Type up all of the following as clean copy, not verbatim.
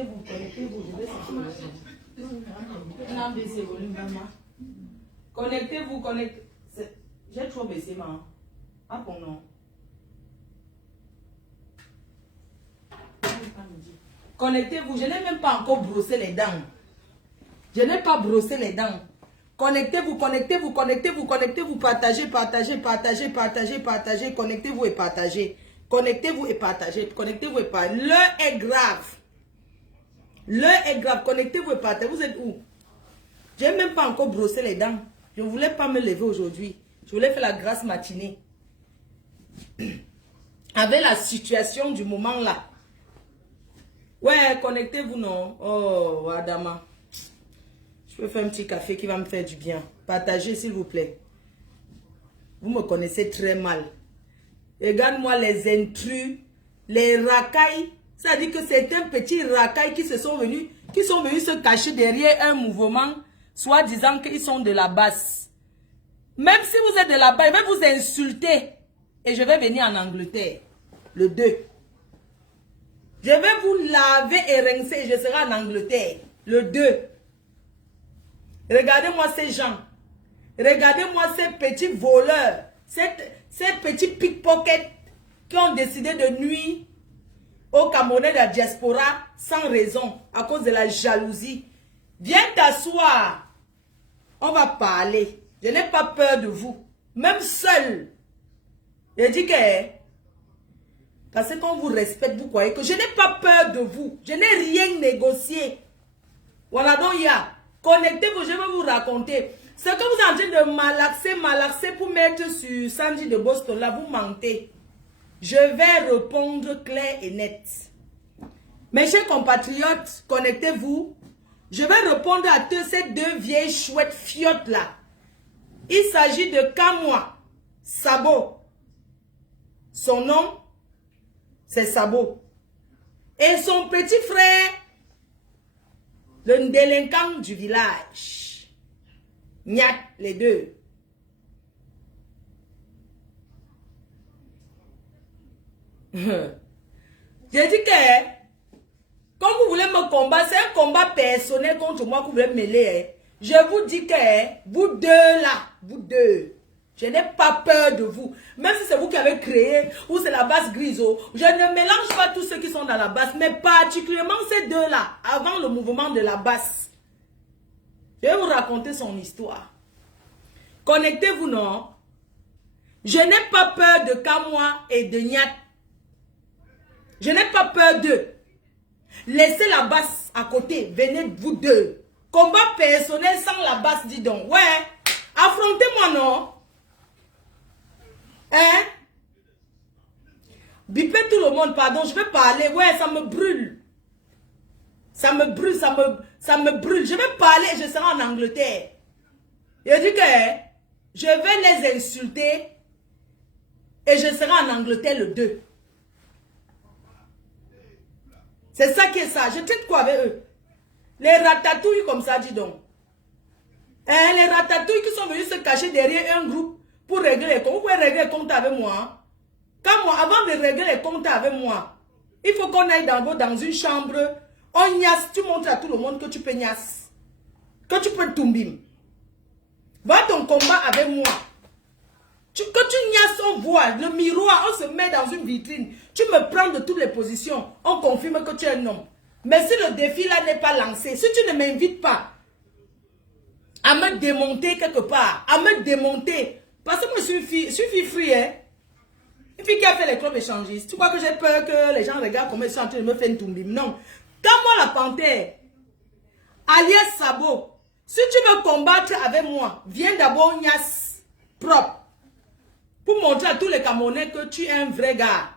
Connectez-vous, connectez-vous. Je vais sortir le son. On a baissé le volume, maman. Connectez-vous, connectez. J'ai trop baissé, maman. Ah, bon, non. Connectez-vous. Je n'ai même pas encore brossé les dents. Je n'ai pas brossé les dents. Connectez-vous, connectez-vous, connectez-vous, connectez-vous. Partagez, partagez, partagez, partagez, partagez. Connectez-vous et partagez. Connectez-vous et partagez. Connectez-vous et partagez. L'heure est grave. L'heure est grave. Connectez-vous et partagez. Vous êtes où? Je n'ai même pas encore brossé les dents. Je ne voulais pas me lever aujourd'hui. Je voulais faire la grasse matinée. Avec la situation du moment là. Ouais, connectez-vous, non? Oh, Adama. Je peux faire un petit café qui va me faire du bien. Partagez, s'il vous plaît. Vous me connaissez très mal. Regarde-moi les intrus, les racailles. Ça dit que c'est un petit racaille qui sont venus se cacher derrière un mouvement, soit disant qu'ils sont de la basse. Même si vous êtes de la basse, je vais vous insulter. Et je vais venir en Angleterre. Le 2. Je vais vous laver et rincer et je serai en Angleterre. Le 2. Regardez-moi ces gens. Regardez-moi ces petits voleurs. Ces petits pickpockets qui ont décidé de nuire aux Camerounais de la diaspora sans raison, à cause de la jalousie. Viens t'asseoir. On va parler. Je n'ai pas peur de vous. Même seul. Je dis que... Parce que quand on vous respecte, vous croyez que je n'ai pas peur de vous. Je n'ai rien négocié. Voilà donc il y a. Connectez-vous, je vais vous raconter. Ce que vous êtes en train de malaxer pour mettre sur Sandy de Boston, là, vous mentez. Je vais répondre clair et net. Mes chers compatriotes, connectez-vous. Je vais répondre à ces deux vieilles chouettes fiottes là. Il s'agit de Kamwa Sabo. Son nom, c'est Sabo. Et son petit frère, le délinquant du village. Nyat, les deux. J'ai dit que, comme vous voulez me combattre, c'est un combat personnel contre moi que vous voulez me mêler. Je vous dis que, vous deux là, vous deux, je n'ai pas peur de vous. Même si c'est vous qui avez créé, ou c'est la base Griso, je ne mélange pas tous ceux qui sont dans la base, mais particulièrement ces deux là, avant le mouvement de la base. Je vais vous raconter son histoire. Connectez-vous, non? Je n'ai pas peur de Kamwa et de Nyat. Je n'ai pas peur d'eux. Laissez la basse à côté. Venez vous deux. Combat personnel sans la basse, dis donc. Ouais. Affrontez-moi, non? Hein? Bipez tout le monde, pardon. Je vais parler. Ouais, ça me brûle. Ça me brûle, ça me brûle. Je vais parler et je serai en Angleterre. Je dis que je vais les insulter et je serai en Angleterre le 2. C'est ça qui est ça. Je traite quoi avec eux? Les ratatouilles comme ça, dis donc. Hein, les ratatouilles qui sont venus se cacher derrière un groupe pour régler les comptes. Vous pouvez régler les comptes avec moi. Quand moi, avant de régler les comptes avec moi, il faut qu'on aille dans une chambre. On niasse, tu montres à tout le monde que tu peux niasse. Que tu peux tumbim. Va ton combat avec moi. Que tu niasses, on voit. Le miroir, on se met dans une vitrine. Tu me prends de toutes les positions. On confirme que tu es un homme. Mais si le défi là n'est pas lancé, si tu ne m'invites pas à me démonter quelque part, à me démonter, parce que moi je suis une fille free, hein. Une fille qui a fait les clubs échangistes. Tu crois que j'ai peur que les gens regardent comment ils sont en train de me faire une tumbim? Non. Quand moi la panthère, alias Sabo, si tu veux combattre avec moi, viens d'abord niasse propre. Pour montrer à tous les Camerounais que tu es un vrai gars.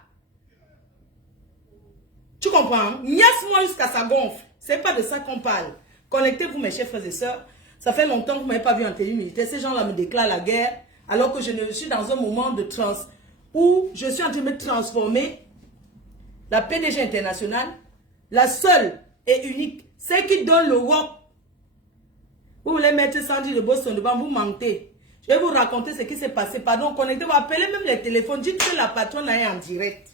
Tu comprends? Niasse-moi jusqu'à sa gonfle. C'est pas de ça qu'on parle. Connectez-vous mes chers frères et sœurs. Ça fait longtemps que vous ne m'avez pas vu en tenue militaire. Ces gens-là me déclarent la guerre. Alors que je suis dans un moment de où je suis en train de me transformer. La PDG internationale, la seule et unique, c'est qui donne le WOP. Vous voulez mettre Sandy de Boston devant, vous mentez. Je vais vous raconter ce qui s'est passé. Pardon, connectez-vous, appelez même les téléphones. Dites que la patronne est en direct.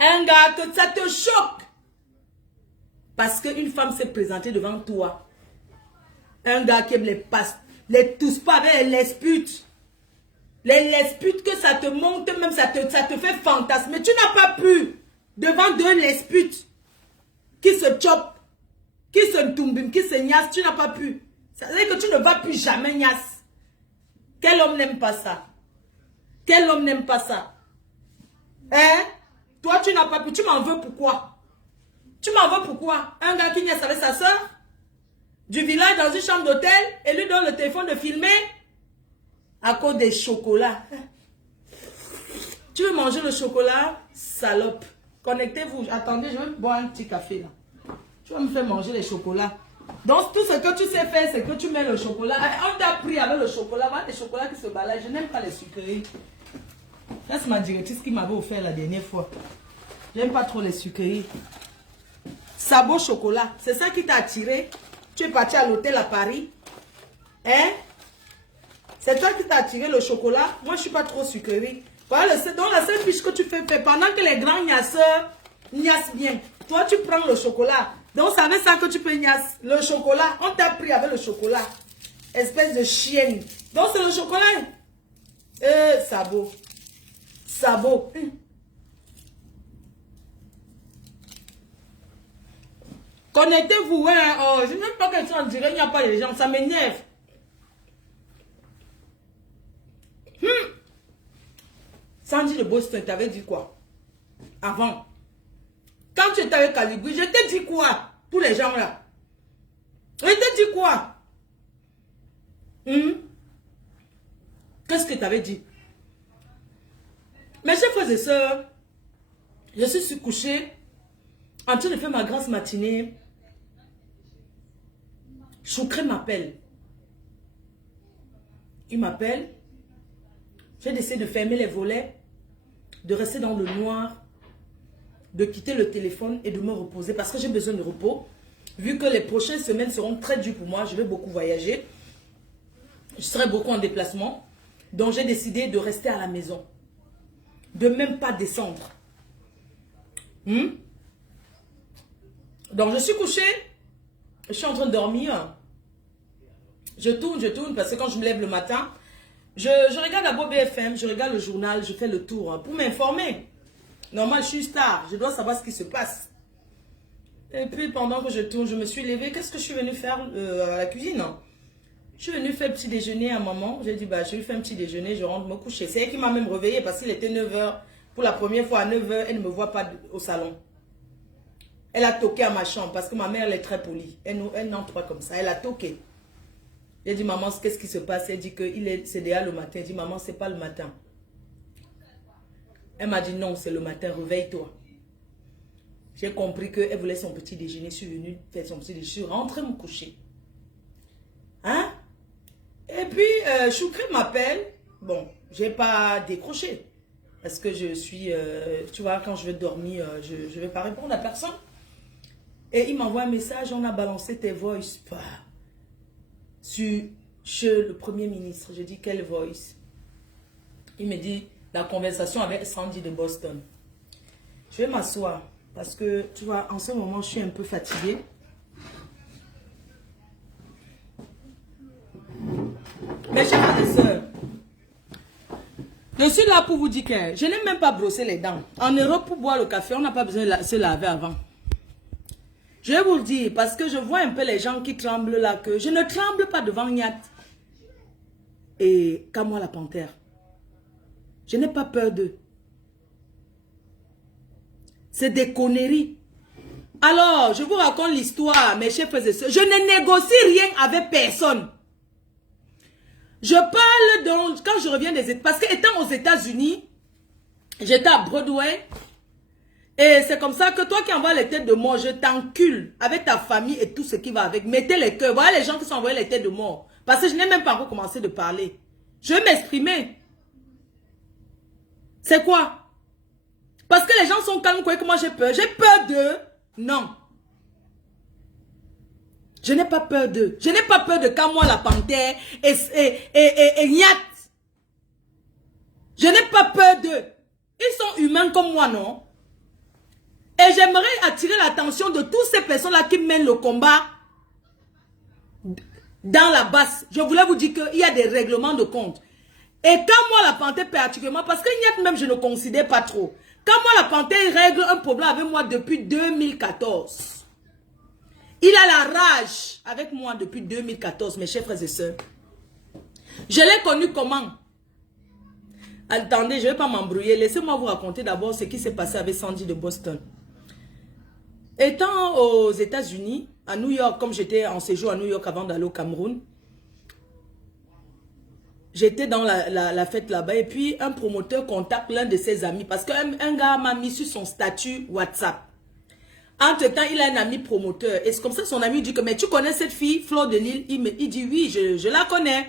Un gars, que ça te choque. Parce qu'une femme s'est présentée devant toi. Un gars qui aime les tousse pas avec les lesputes. Les lesputes que ça te monte, même ça te fait fantasmer. Tu n'as pas pu, devant deux lesputes, qui se chopent, qui se toumbiment, qui se niassent, tu n'as pas pu. Ça veut dire que tu ne vas plus jamais niasse. Quel homme n'aime pas ça? Quel homme n'aime pas ça? Hein? Toi, tu n'as pas pu. Tu m'en veux pourquoi? Tu m'en veux pourquoi? Un gars qui niaise avec sa soeur, du village dans une chambre d'hôtel, et lui donne le téléphone de filmer à cause des chocolats. Tu veux manger le chocolat? Salope. Connectez-vous. Attendez, je vais boire un petit café là. Tu vas me faire manger les chocolats. Donc, tout ce que tu sais faire, c'est que tu mets le chocolat. On t'a pris avec le chocolat. Voilà des chocolats qui se baladent. Je n'aime pas les sucreries. Ça, c'est ma directrice qui m'avait offert la dernière fois. J'aime pas trop les sucreries. Sabot chocolat. C'est ça qui t'a attiré. Tu es parti à l'hôtel à Paris. Hein? C'est toi qui t'a attiré le chocolat. Moi, je ne suis pas trop sucrerie. Voilà, donc la seule fiche que tu fais, pendant que les grands gnasseurs gnassent bien, toi, tu prends le chocolat. Donc, c'est avec ça que tu peux gnasser. Le chocolat, on t'a pris avec le chocolat. Espèce de chienne. Donc, c'est le chocolat. Sabot. Sabot. Connectez-vous. Hein. Oh, je n'aime pas que tu en dirais, il n'y a pas de gens. Ça m'énerve. Sandy de Boston, t'avais dit quoi? Avant. Quand tu étais avec Calibri, je t'ai dit quoi? Pour les gens là. Je t'ai dit quoi? Qu'est-ce que t'avais dit? Mes chers frères et sœurs, je suis couchée en train de faire ma grasse matinée. Choucré m'appelle. Il m'appelle. J'ai décidé de fermer les volets, de rester dans le noir, de quitter le téléphone et de me reposer parce que j'ai besoin de repos. Vu que les prochaines semaines seront très dures pour moi, je vais beaucoup voyager. Je serai beaucoup en déplacement. Donc j'ai décidé de rester à la maison. De même pas descendre. Donc je suis couchée. Je suis en train de dormir. Je tourne parce que quand je me lève le matin, je regarde d'abord BFM, je regarde le journal, je fais le tour pour m'informer. Normalement, je suis star, je dois savoir ce qui se passe. Et puis, pendant que je tourne, je me suis levée. Qu'est-ce que je suis venue faire à la cuisine? Je suis venue faire petit déjeuner à maman. J'ai dit, bah, je lui fais un petit déjeuner, je rentre me coucher. C'est elle qui m'a même réveillée parce qu'il était 9 h. Pour la première fois à 9 h, elle ne me voit pas au salon. Elle a toqué à ma chambre parce que ma mère, elle est très polie. Elle n'entre pas comme ça. Elle a toqué. J'ai dit, maman, qu'est-ce qui se passe? Elle dit que c'est déjà le matin. J'ai dit, maman, c'est pas le matin. Elle m'a dit, non, c'est le matin, réveille-toi. J'ai compris qu'elle voulait son petit déjeuner. Je suis venue faire son petit déjeuner. Je suis rentrée me coucher. Hein? Et puis, Choucré m'appelle. Bon, je n'ai pas décroché. Parce que je suis, tu vois, quand je vais dormir, je ne vais pas répondre à personne. Et il m'envoie un message, on a balancé tes voices. Sur le Premier ministre. Je dis, quelle voice? Il me dit, la conversation avec Sandy de Boston. Je vais m'asseoir. Parce que, tu vois, en ce moment, je suis un peu fatiguée. Mes chers frères et sœurs, je suis là pour vous dire que je n'ai même pas brossé les dents. En Europe, pour boire le café, on n'a pas besoin de se laver avant. Je vais vous le dire, parce que je vois un peu les gens qui tremblent là, que je ne tremble pas devant Niat et Kamwa la panthère. Je n'ai pas peur d'eux. C'est des conneries. Alors, je vous raconte l'histoire, mes chers frères et sœurs. Je ne négocie rien avec personne. Je parle donc, quand je reviens des États, parce que étant aux États-Unis, j'étais à Broadway, et c'est comme ça que toi qui envoies les têtes de mort, je t'encule avec ta famille et tout ce qui va avec. Mettez les cœurs. Voilà les gens qui sont envoyés les têtes de mort. Parce que je n'ai même pas encore commencé de parler. Je vais m'exprimer. C'est quoi? Parce que les gens sont calmes, quoi, que moi j'ai peur. J'ai peur d'eux? Non. Je n'ai pas peur d'eux. Je n'ai pas peur de Kamwa la panthère et Niat. Je n'ai pas peur d'eux. Ils sont humains comme moi, non? Et j'aimerais attirer l'attention de tous ces personnes-là qui mènent le combat dans la basse. Je voulais vous dire qu'il y a des règlements de compte. Et quand moi, la panthère particulièrement, parce que Niat même, je ne considère pas trop. Quand moi, la panthère règle un problème avec moi depuis 2014. Il a la rage avec moi depuis 2014, mes chers frères et sœurs. Je l'ai connu comment? Attendez, je ne vais pas m'embrouiller. Laissez-moi vous raconter d'abord ce qui s'est passé avec Sandy de Boston. Étant aux États-Unis, à New York, comme j'étais en séjour à New York avant d'aller au Cameroun, j'étais dans la fête là-bas et puis un promoteur contacte l'un de ses amis parce qu'un gars m'a mis sur son statut WhatsApp. Entre-temps, il a un ami promoteur et c'est comme ça son ami dit que mais tu connais cette fille, Fleur de Lille? Il dit oui, je la connais.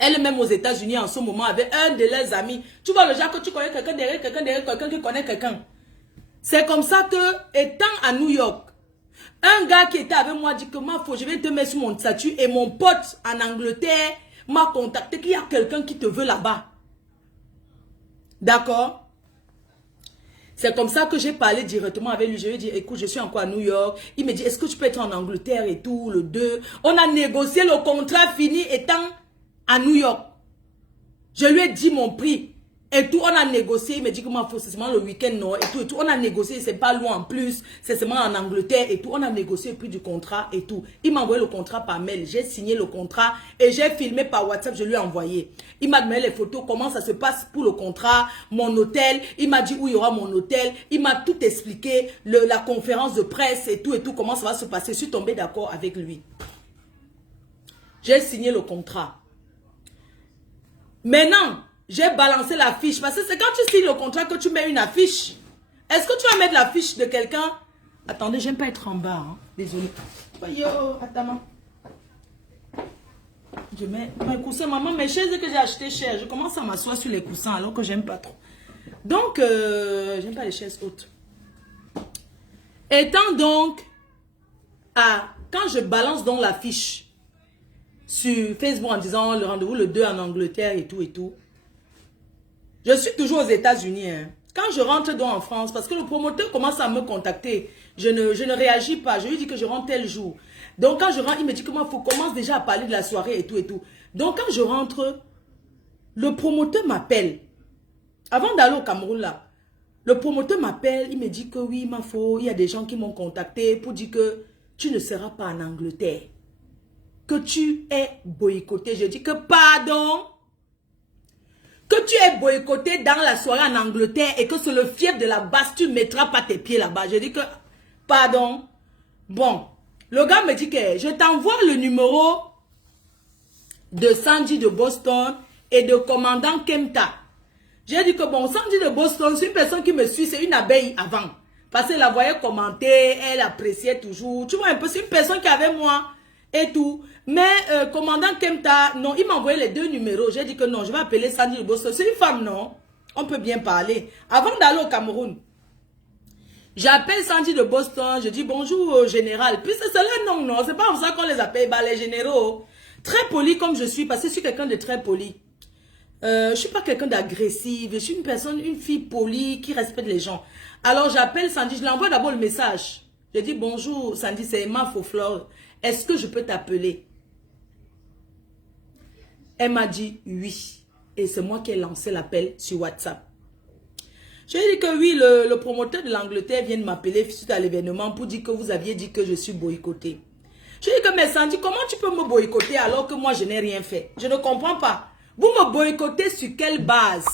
Elle-même aux États-Unis en ce moment avec un de leurs amis. Tu vois le genre que tu connais quelqu'un derrière quelqu'un qui connaît quelqu'un. C'est comme ça que, étant à New York, un gars qui était avec moi dit que je vais te mettre sur mon statut et mon pote en Angleterre m'a contacté qu'il y a quelqu'un qui te veut là-bas. D'accord? C'est comme ça que j'ai parlé directement avec lui. Je lui ai dit, écoute, je suis encore à New York. Il me dit, est-ce que tu peux être en Angleterre et tout, le 2. On a négocié le contrat fini étant à New York. Je lui ai dit mon prix. Et tout, on a négocié. Il me dit que moi, c'est seulement le week-end, non. Et tout, et tout. On a négocié, c'est pas loin en plus. C'est seulement en Angleterre et tout. On a négocié le prix du contrat et tout. Il m'a envoyé le contrat par mail. J'ai signé le contrat et j'ai filmé par WhatsApp. Je lui ai envoyé. Il m'a donné les photos, comment ça se passe pour le contrat, mon hôtel. Il m'a dit où il y aura mon hôtel. Il m'a tout expliqué, la conférence de presse et tout, comment ça va se passer. Je suis tombée d'accord avec lui. J'ai signé le contrat. Maintenant, j'ai balancé la fiche. Parce que c'est quand tu signes le contrat que tu mets une affiche. Est-ce que tu vas mettre la fiche de quelqu'un? Attendez, j'aime pas être en bas. Hein. Désolée. Yo, attends. Je mets mes coussins. Maman, mes chaises que j'ai achetées chères. Je commence à m'asseoir sur les coussins alors que j'aime pas trop. Donc, j'aime pas les chaises hautes. Étant donc quand je balance donc la fiche sur Facebook en disant le rendez-vous le 2 en Angleterre et tout. Je suis toujours aux États-Unis. Hein. Quand je rentre donc en France, parce que le promoteur commence à me contacter, je ne réagis pas. Je lui dis que je rentre tel jour. Donc quand je rentre, il me dit comment il faut commence déjà à parler de la soirée et tout. Donc quand je rentre, le promoteur m'appelle. Avant d'aller au Cameroun là, le promoteur m'appelle, il me dit que oui, il y a des gens qui m'ont contacté pour dire que tu ne seras pas en Angleterre. Que tu es boycotté. Je dis que pardon. Que tu es boycotté dans la soirée en Angleterre et que c'est le fief de la base, tu ne mettras pas tes pieds là-bas. Je dis que, pardon. Bon, le gars me dit que je t'envoie le numéro de Sandy de Boston et de commandant Kemta. J'ai dit que bon, Sandy de Boston, c'est une personne qui me suit, c'est une abeille avant. Parce qu'elle la voyait commenter, elle appréciait toujours. Tu vois un peu, c'est une personne qui est avec moi et tout. Mais commandant Kemta, non, il m'a envoyé les 2 numéros. J'ai dit que non, je vais appeler Sandy de Boston. C'est une femme, non? On peut bien parler. Avant d'aller au Cameroun, j'appelle Sandy de Boston. Je dis bonjour au général. Puis c'est le nom, non? C'est pas comme ça qu'on les appelle, bah, les généraux. Très poli comme je suis, parce que je suis quelqu'un de très poli. Je suis pas quelqu'un d'agressif. Je suis une fille polie qui respecte les gens. Alors j'appelle Sandy. Je lui envoie d'abord le message. Je dis bonjour Sandy, c'est Emma Foflore. Est-ce que je peux t'appeler? Elle m'a dit oui. Et c'est moi qui ai lancé l'appel sur WhatsApp. Je lui ai dit que oui, le promoteur de l'Angleterre vient de m'appeler suite à l'événement pour dire que vous aviez dit que je suis boycottée. Je lui ai dit que mais Sandy, comment tu peux me boycotter alors que moi je n'ai rien fait? Je ne comprends pas. Vous me boycottez sur quelle base?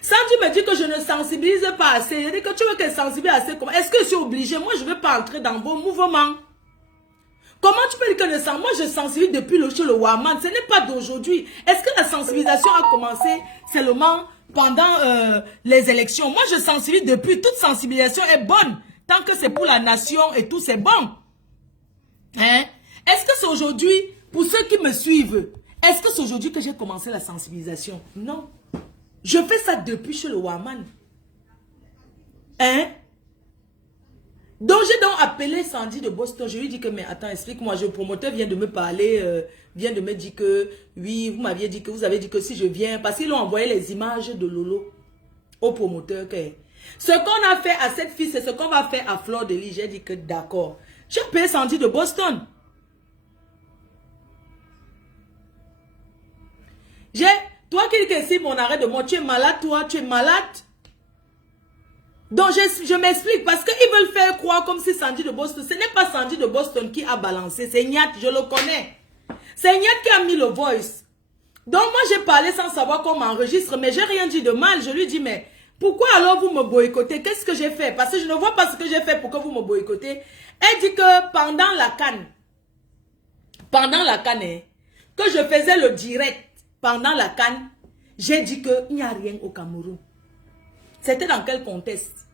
Sandy me dit que je ne sensibilise pas assez. Je dis que tu veux que je sensibilise assez. Est-ce que je suis obligée? Moi je ne veux pas entrer dans vos mouvements. Comment tu peux dire que moi je sensibilise depuis chez le Waman? Ce n'est pas d'aujourd'hui. Est-ce que la sensibilisation a commencé seulement pendant les élections? Moi je sensibilise depuis. Toute sensibilisation est bonne. Tant que c'est pour la nation et tout, c'est bon. Hein? Est-ce que c'est aujourd'hui, pour ceux qui me suivent, est-ce que c'est aujourd'hui que j'ai commencé la sensibilisation? Non. Je fais ça depuis chez le Waman. Hein? Donc j'ai donc appelé Sandy de Boston. Je lui ai dit que mais attends, explique-moi, le promoteur vient de me parler, vient de me dire que oui, vous avez dit que si je viens, parce qu'ils ont envoyé les images de Lolo au promoteur. Ce qu'on a fait à cette fille, c'est ce qu'on va faire à Fleur de Lis. J'ai dit que d'accord. J'ai payé Sandy de Boston. Toi qui dis que si mon arrêt de moi, tu es malade, toi, tu es malade. Donc je m'explique parce qu'ils veulent faire croire comme si Sandy de Boston, ce n'est pas Sandy de Boston qui a balancé, c'est Nyat, je le connais. C'est Nyat qui a mis le voice. Donc moi j'ai parlé sans savoir comment enregistrer, mais j'ai rien dit de mal. Je lui dis mais pourquoi alors vous me boycottez? Qu'est-ce que j'ai fait? Parce que je ne vois pas ce que j'ai fait pour que vous me boycottez. Elle dit que pendant la CAN, que je faisais le direct pendant la CAN, j'ai dit qu'il n'y a rien au Cameroun. C'était dans quel contexte?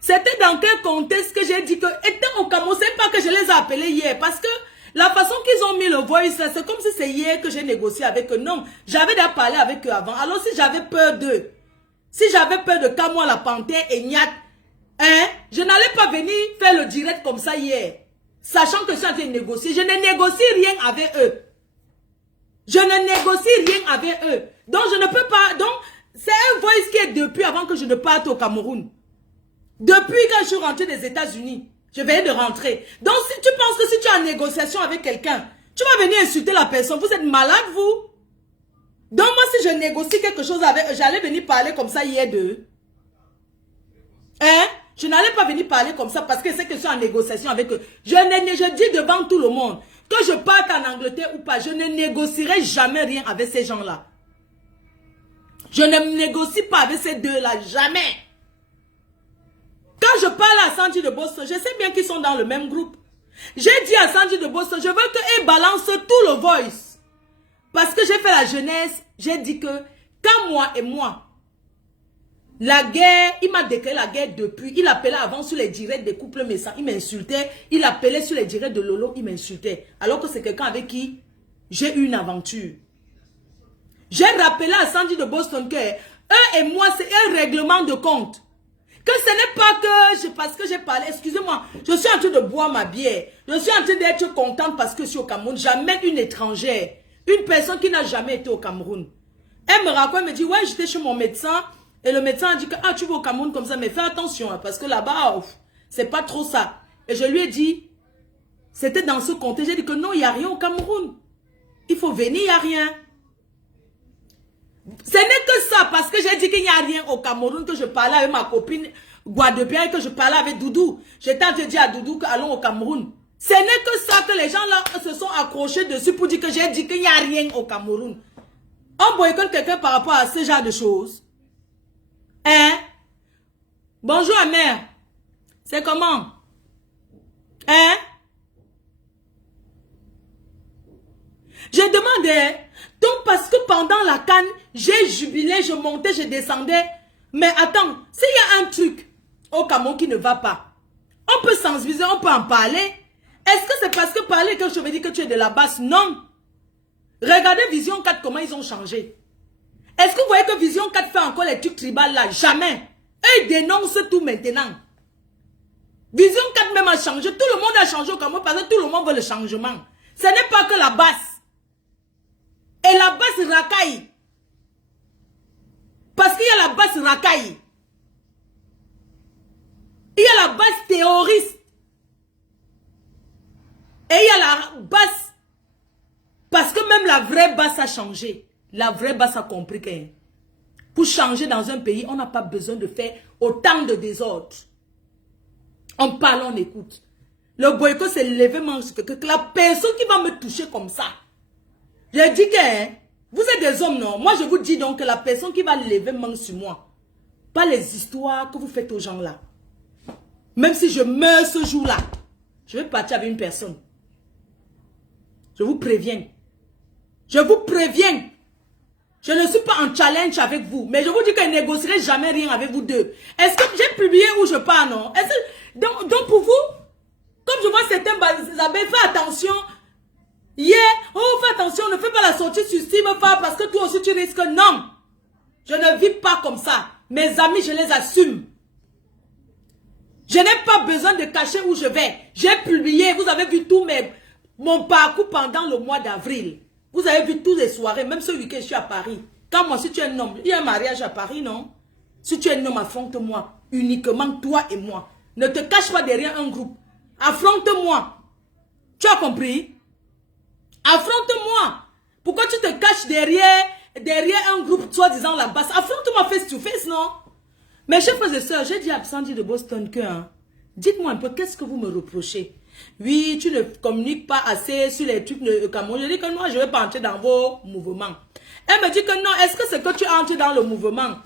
C'était dans quel contexte que j'ai dit que étant au Cameroun, c'est pas que je les ai appelés hier, parce que la façon qu'ils ont mis le voice, c'est comme si c'est hier que j'ai négocié avec eux. Non, j'avais déjà parlé avec eux avant. Alors si j'avais peur d'eux, si j'avais peur de Kamwa la Panthère et Nyat, je n'allais pas venir faire le direct comme ça hier, sachant que je suis en train de négocier. Je ne négocie rien avec eux. Je ne négocie rien avec eux. Donc je ne peux pas. Donc c'est un voice qui est depuis avant que je ne parte au Cameroun. Depuis que je suis rentrée des États-Unis. Je venais de rentrer. Donc si tu penses que si tu es en négociation avec quelqu'un, tu vas venir insulter la personne. Vous êtes malade, vous? Donc moi si je négocie quelque chose avec eux, j'allais venir parler comme ça hier d'eux. Je n'allais pas venir parler comme ça parce que c'est que je suis en négociation avec eux. Je dis devant tout le monde que je parte en Angleterre ou pas, je ne négocierai jamais rien avec ces gens-là. Je ne négocie pas avec ces deux-là, jamais. Quand je parle à Sandy de Boston, je sais bien qu'ils sont dans le même groupe. J'ai dit à Sandy de Boston, je veux qu'ils balancent tout le voice. Parce que j'ai fait la jeunesse, j'ai dit que quand moi et moi, la guerre, il m'a déclaré la guerre depuis. Il appelait avant sur les directs des couples méchants, il m'insultait. Il appelait sur les directs de Lolo, il m'insultait. Alors que c'est quelqu'un avec qui j'ai eu une aventure. J'ai rappelé à Sandy de Boston que eux et moi, c'est un règlement de compte. Que ce n'est pas que parce que j'ai parlé, excusez-moi, je suis en train de boire ma bière. Je suis en train d'être contente parce que je suis au Cameroun. Jamais une étrangère, une personne qui n'a jamais été au Cameroun. Elle me raconte, elle me dit, ouais, j'étais chez mon médecin. Et le médecin a dit que, ah, tu vas au Cameroun comme ça, mais fais attention, hein, parce que là-bas, c'est pas trop ça. Et je lui ai dit, c'était dans ce contexte, j'ai dit que non, il n'y a rien au Cameroun. Il faut venir, il n'y a rien. Ce n'est que ça, parce que j'ai dit qu'il n'y a rien au Cameroun, que je parlais avec ma copine Guadeloupe et que je parlais avec Doudou. J'étais en train de dire à Doudou qu'allons au Cameroun. Ce n'est que ça que les gens là se sont accrochés dessus pour dire que j'ai dit qu'il n'y a rien au Cameroun. On boycotte quelqu'un par rapport à ce genre de choses. Bonjour, mère. C'est comment? Je demandais, donc parce que pendant la CAN, j'ai jubilé, je montais, je descendais. Mais attends, s'il y a un truc au Cameroun qui ne va pas, on peut sensibiliser, on peut en parler. Est-ce que c'est parce que parler que je veux dire que tu es de la basse? Non. Regardez Vision 4, comment ils ont changé. Est-ce que vous voyez que Vision 4 fait encore les trucs tribales là? Jamais. Eux, ils dénoncent tout maintenant. Vision 4 même a changé. Tout le monde a changé au Cameroun parce que tout le monde veut le changement. Ce n'est pas que la basse. Et la basse racaille. Parce qu'il y a la basse racaille. Il y a la basse terroriste. Et il y a la basse. Parce que même la vraie basse a changé. La vraie basse a compris que pour changer dans un pays, on n'a pas besoin de faire autant de désordre. On parle, on écoute. Le boycott, c'est l'événement que la personne qui va me toucher comme ça. Je dis que vous êtes des hommes, non? Moi, je vous dis donc que la personne qui va lever main sur moi, pas les histoires que vous faites aux gens là. Même si je meurs ce jour-là, je vais partir avec une personne. Je vous préviens. Je vous préviens. Je ne suis pas en challenge avec vous, mais je vous dis que je ne négocierai jamais rien avec vous deux. Est-ce que j'ai publié où je pars, non? Donc pour vous, comme je vois certains Babé, fais attention. Fais attention, ne fais pas la sortie sur Steve parce que toi aussi tu risques. Non, je ne vis pas comme ça. Mes amis, je les assume. Je n'ai pas besoin de cacher où je vais. J'ai publié, vous avez vu tout mon parcours pendant le mois d'avril. Vous avez vu toutes les soirées, même ce week-end, je suis à Paris. Quand moi, si tu es un homme, il y a un mariage à Paris, non? Si tu es un homme, affronte-moi. Uniquement toi et moi. Ne te cache pas derrière un groupe. Affronte-moi. Tu as compris? Affronte-moi. Pourquoi tu te caches derrière un groupe, soi-disant la basse? Affronte-moi face to face, non? Mes chers frères et sœurs, j'ai dit à Sandy de Boston que, hein, dites-moi un peu, qu'est-ce que vous me reprochez? Oui, tu ne communiques pas assez sur les trucs de Cameroun. Je dis que moi, je ne vais pas entrer dans vos mouvements. Elle me dit que non, est-ce que c'est que tu entres dans le mouvement?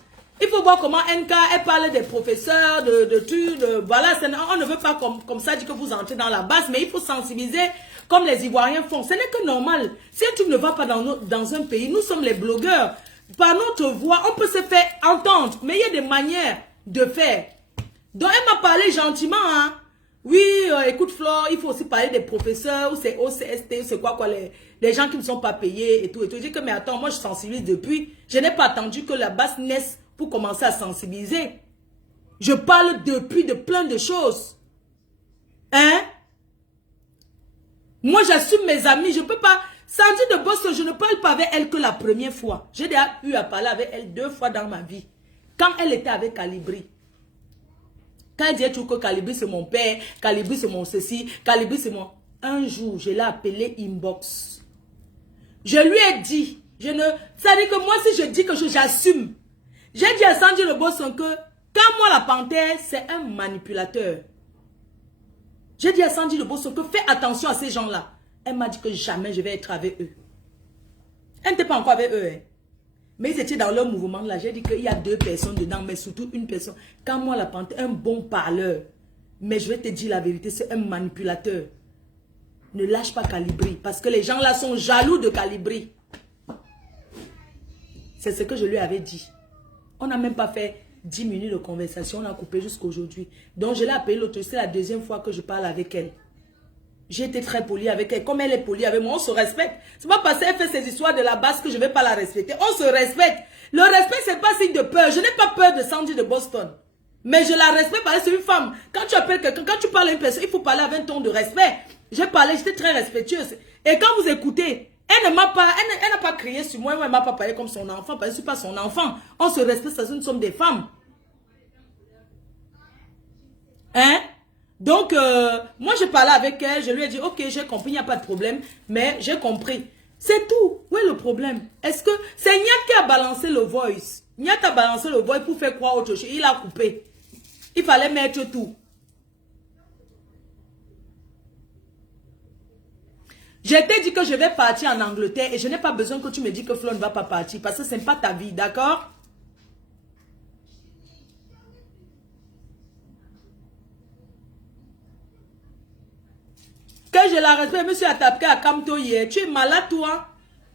Il faut voir comment NK, elle parle des professeurs, de trucs, voilà, on ne veut pas comme ça dire que vous entrez dans la base, mais il faut sensibiliser comme les Ivoiriens font. Ce n'est que normal. Si tu ne vas pas dans un pays, nous sommes les blogueurs. Par notre voix, on peut se faire entendre, mais il y a des manières de faire. Donc, elle m'a parlé gentiment, hein. Oui, écoute Flore, il faut aussi parler des professeurs, ou c'est OCST, c'est quoi, les gens qui ne sont pas payés et tout. Je dis que, mais attends, moi je sensibilise depuis. Je n'ai pas attendu que la basse naisse pour commencer à sensibiliser. Je parle depuis de plein de choses. Hein? Moi j'assume mes amis, je ne peux pas... Sandy de Boston, je ne parle pas avec elle que la première fois. J'ai déjà eu à parler avec elle 2 fois dans ma vie. Quand elle était avec Calibri. Quand elle disait tout que Calibri c'est mon père, Calibri c'est mon ceci, Calibri c'est mon... Un jour, je l'ai appelé inbox. Je lui ai dit, ça dit que moi si je dis que j'assume. J'ai dit à Sandy Le Bosson que quand moi la panthère, c'est un manipulateur. J'ai dit à Sandy Le Bosson que fais attention à ces gens-là. Elle m'a dit que jamais je vais être avec eux. Elle n'était pas encore avec eux, hein. Mais ils étaient dans leur mouvement là. J'ai dit qu'il y a 2 personnes dedans, mais surtout une personne. Quand moi la panthère, un bon parleur. Mais je vais te dire la vérité, c'est un manipulateur. Ne lâche pas Calibri. Parce que les gens là sont jaloux de Calibri. C'est ce que je lui avais dit. On n'a même pas fait 10 minutes de conversation. On a coupé jusqu'à aujourd'hui. Donc je l'ai appelée l'autre. C'est la 2e fois que je parle avec elle. J'ai été très polie avec elle. Comme elle est polie avec moi, on se respecte. C'est pas parce qu'elle fait ces histoires de la base que je ne vais pas la respecter. On se respecte. Le respect, c'est pas signe de peur. Je n'ai pas peur de Sandy de Boston. Mais je la respecte parce que c'est une femme. Quand tu appelles quelqu'un, quand tu parles à une personne, il faut parler avec un ton de respect. J'ai parlé, j'étais très respectueuse. Et quand vous écoutez, elle n'a pas crié sur moi. Elle ne m'a pas parlé comme son enfant. Parce que je ne suis pas son enfant. On se respecte parce que nous sommes des femmes. Hein? Donc, moi, je parlais avec elle, je lui ai dit, ok, j'ai compris, il n'y a pas de problème, mais j'ai compris. C'est tout. Où est le problème? Est-ce que c'est Niat qui a balancé le voice? Niat a balancé le voice pour faire croire autre chose. Il a coupé. Il fallait mettre tout. Je t'ai dit que je vais partir en Angleterre et je n'ai pas besoin que tu me dises que Flo ne va pas partir parce que ce n'est pas ta vie, d'accord? Que je la respecte, monsieur a tapé à Kamto hier. Tu es malade, toi?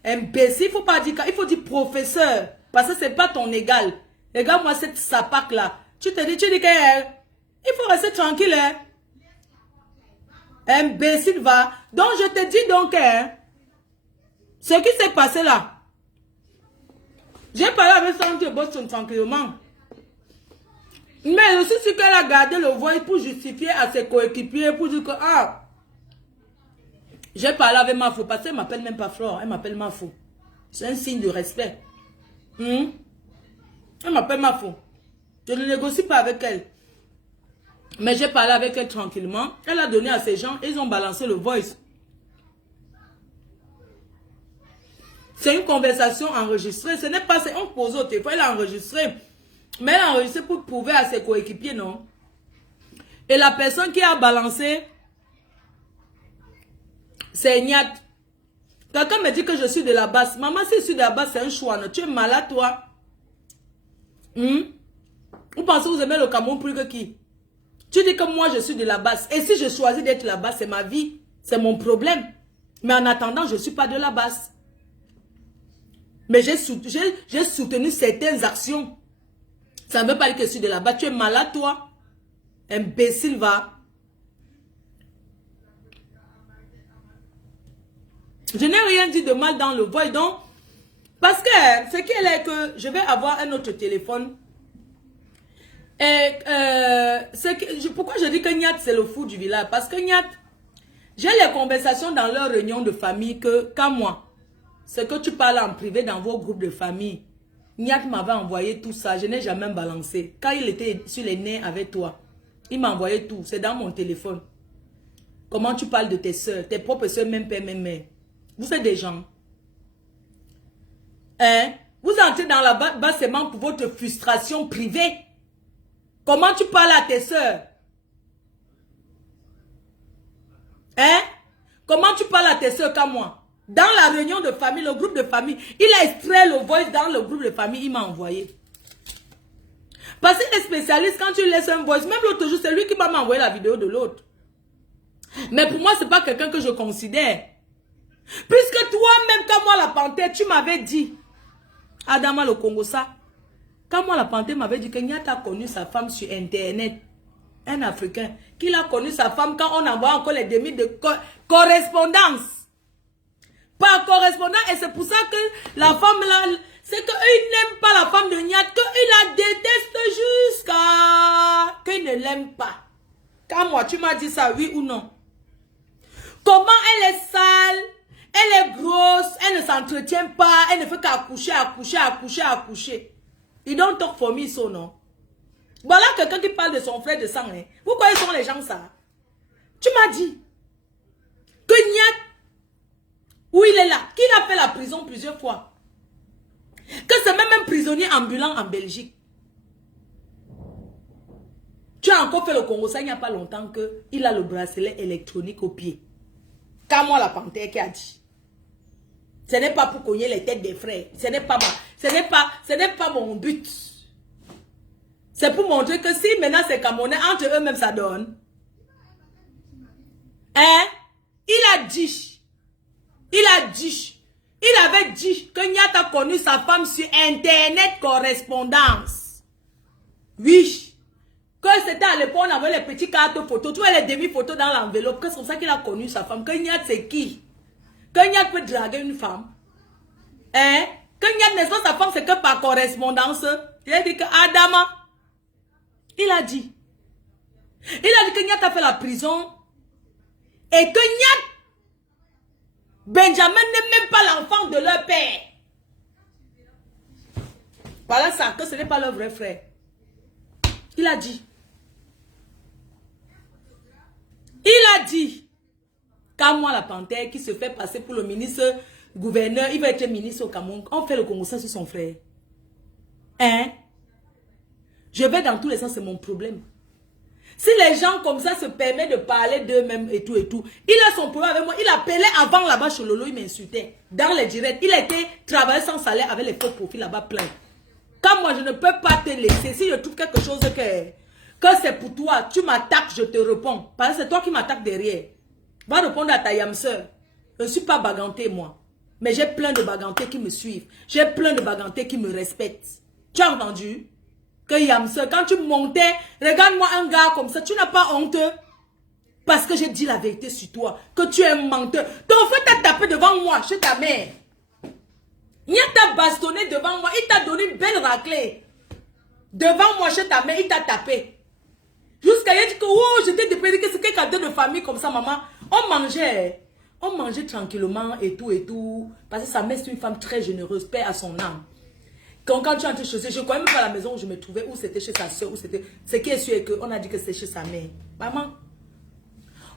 Imbécile, il faut pas dire, il faut dire professeur. Parce que c'est pas ton égal. Regarde-moi cette sapac là. Tu dis que il faut rester tranquille, hein? Imbécile, va. Donc, je te dis donc, hein, ce qui s'est passé là. J'ai parlé avec Sandy de Boston tranquillement. Mais aussi, c'est qu'elle a gardé le voice pour justifier à ses coéquipiers, pour dire que, ah, j'ai parlé avec Mafo, parce qu'elle ne m'appelle même pas Flore, elle m'appelle Mafo. C'est un signe de respect. Elle m'appelle Mafo. Je ne négocie pas avec elle. Mais j'ai parlé avec elle tranquillement. Elle a donné à ces gens, ils ont balancé le voice. C'est une conversation enregistrée. Ce n'est pas, on pose au téléphone, elle a enregistré. Mais elle a enregistré pour prouver à ses coéquipiers, non? Et la personne qui a balancé, c'est Niat. Quelqu'un me dit que je suis de la basse. Maman, si je suis de la basse, c'est un choix. Non? Tu es malade, toi. Vous pensez que vous aimez le Cameroun plus que qui? Tu dis que moi, je suis de la basse. Et si je choisis d'être la basse, c'est ma vie. C'est mon problème. Mais en attendant, je ne suis pas de la basse. Mais j'ai soutenu certaines actions. Ça ne veut pas dire que je suis de la basse. Tu es malade, toi. Imbécile, va. Je n'ai rien dit de mal dans le voix. Donc, parce que ce qu'elle est que je vais avoir un autre téléphone. Et pourquoi je dis que Niat c'est le fou du village? Parce que Niat, j'ai les conversations dans leur réunion de famille que quand moi, c'est que tu parles en privé dans vos groupes de famille. Niat m'avait envoyé tout ça. Je n'ai jamais balancé. Quand il était sur les nerfs avec toi, il m'a envoyé tout. C'est dans mon téléphone. Comment tu parles de tes soeurs, tes propres soeurs, même père, même mère. Vous êtes des gens. Hein? Vous entrez dans la bas seulement pour votre frustration privée. Comment tu parles à tes soeurs? Hein? Comment tu parles à tes soeurs comme moi? Dans la réunion de famille, le groupe de famille, il a extrait le voice dans le groupe de famille, il m'a envoyé. Parce que les spécialistes, quand tu laisses un voice, même l'autre jour, c'est lui qui m'a envoyé la vidéo de l'autre. Mais pour moi, ce n'est pas quelqu'un que je considère. Puisque toi-même, quand moi la panthère, tu m'avais dit, Adama le Congo, ça, quand moi la panthère m'avait dit que Nyata a connu sa femme sur Internet, un Africain, qu'il a connu sa femme quand on envoie encore les demi de correspondance. Par correspondance, et c'est pour ça que la femme là, c'est qu'eux n'aiment pas la femme de Nyat, qu'ils la détestent jusqu'à qu'ils ne l'aiment pas. Quand moi, tu m'as dit ça, oui ou non? Comment elle est sale, elle est grosse, elle ne s'entretient pas, elle ne fait qu'accoucher, accoucher, accoucher, accoucher. You don't talk for me, so non? Voilà quelqu'un qui parle de son frère de sang. Hein. Pourquoi ils sont les gens ça? Tu m'as dit que Nyat, où il est là, qu'il a fait la prison plusieurs fois. Que c'est même un prisonnier ambulant en Belgique. Tu as encore fait le Congo, ça il n'y a pas longtemps qu'il a le bracelet électronique au pied. Quand moi la panthère qui a dit. Ce n'est pas pour cogner les têtes des frères. Ce n'est pas mon but. C'est pour montrer que si maintenant c'est Camerounais, entre eux-mêmes ça donne. Hein? Il avait dit que Nyat a connu sa femme sur Internet correspondance. Oui. Que c'était à l'époque, on avait les petites cartes photos, tu vois les demi-photos dans l'enveloppe. Que c'est comme ça qu'il a connu sa femme. Que Nyat c'est qui? Que Nyat peut draguer une femme. Hein? Que Nyat n'est pas sa femme, c'est que par correspondance. Il a dit que Adama, il a dit que Nyat a fait la prison. Et que Nyat, Benjamin n'est même pas l'enfant de leur père. Voilà ça, que ce n'est pas leur vrai frère. Il a dit. Il a dit. Quand moi, la panthère qui se fait passer pour le ministre gouverneur, il va être ministre au Cameroun. On fait le Congo sur son frère. Hein? Je vais dans tous les sens, c'est mon problème. Si les gens comme ça se permettent de parler d'eux-mêmes et tout, il a son problème avec moi. Il appelait avant là-bas chez Lolo, il m'insultait. Dans les directs, il était travaillé sans salaire avec les faux profils là-bas plein. Quand moi je ne peux pas te laisser, si je trouve quelque chose que c'est pour toi, tu m'attaques, je te réponds. Parce que c'est toi qui m'attaques derrière. Va répondre à ta yamseur. Je ne suis pas baganté moi. Mais j'ai plein de bagantés qui me suivent. J'ai plein de bagantés qui me respectent. Tu as entendu? Que yamseur, quand tu montais, regarde-moi un gars comme ça, tu n'as pas honte. Parce que j'ai dit la vérité sur toi. Que tu es un menteur. Ton frère t'a tapé devant moi, chez ta mère. Il t'a bastonné devant moi. Il t'a donné une belle raclée. Devant moi, chez ta mère, il t'a tapé. Jusqu'à il a dit que oh, j'étais déprimée, que c'est quelqu'un de famille comme ça, maman. On mangeait tranquillement et tout. Parce que sa mère, c'est une femme très généreuse, paix à son âme. Quand tu entres chez eux, je ne connais même pas la maison où je me trouvais, où c'était chez sa soeur, où c'était. Ce qui est sûr est qu'on a dit que c'était chez sa mère. Maman,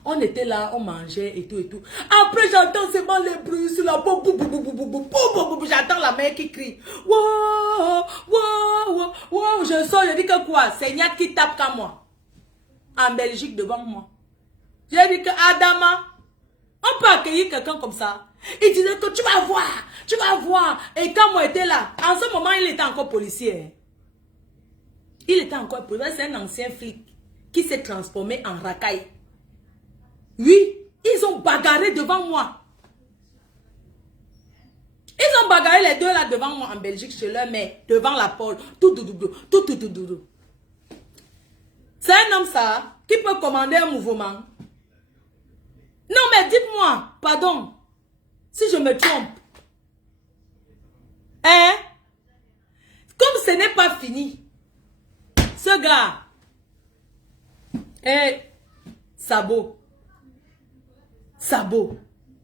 on était là, on mangeait et tout. Après, j'entends seulement les bruits sur la peau. J'entends la mère qui crie. Wow, wow, wow. Je sors, je dis que quoi? C'est Nyat qui tape comme moi. En Belgique devant moi. J'ai dit que Adama, on peut accueillir quelqu'un comme ça. Il disait que tu vas voir. Et quand moi j'étais là, en ce moment, il était encore policier. Il était encore policier. C'est un ancien flic qui s'est transformé en racaille. Oui, ils ont bagarré devant moi. Ils ont bagarré les deux là devant moi en Belgique chez leur mère, devant la porte. Tout. C'est un homme ça qui peut commander un mouvement. Non mais dites-moi, pardon, si je me trompe. Hein? Comme ce n'est pas fini, ce gars, Sabo,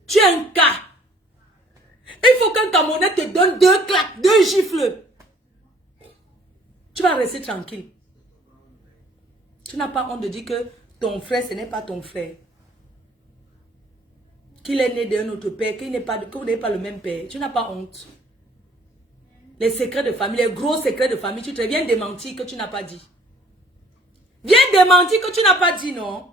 tu es un cas. Il faut qu'un Camerounais te donne 2 claques, 2 gifles. Tu vas rester tranquille. Tu n'as pas honte de dire que ton frère, ce n'est pas ton frère. Qu'il est né d'un autre père, que vous n'avez pas le même père. Tu n'as pas honte. Les secrets de famille, les gros secrets de famille, tu te viens démentir que tu n'as pas dit. Viens démentir que tu n'as pas dit, non.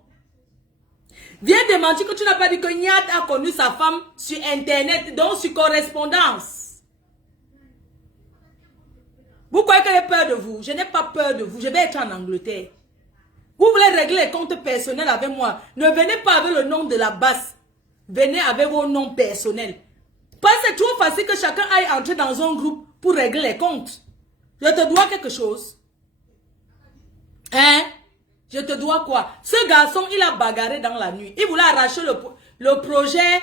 Viens démentir que tu n'as pas dit que Niad a connu sa femme sur Internet, donc sur correspondance. Vous croyez que j'ai peur de vous? Je n'ai pas peur de vous. Je vais être en Angleterre. Vous voulez régler les comptes personnels avec moi? Ne venez pas avec le nom de la base. Venez avec vos noms personnels. Parce que c'est trop facile que chacun aille entrer dans un groupe pour régler les comptes. Je te dois quelque chose. Hein? Je te dois quoi? Ce garçon, il a bagarré dans la nuit. Il voulait arracher le projet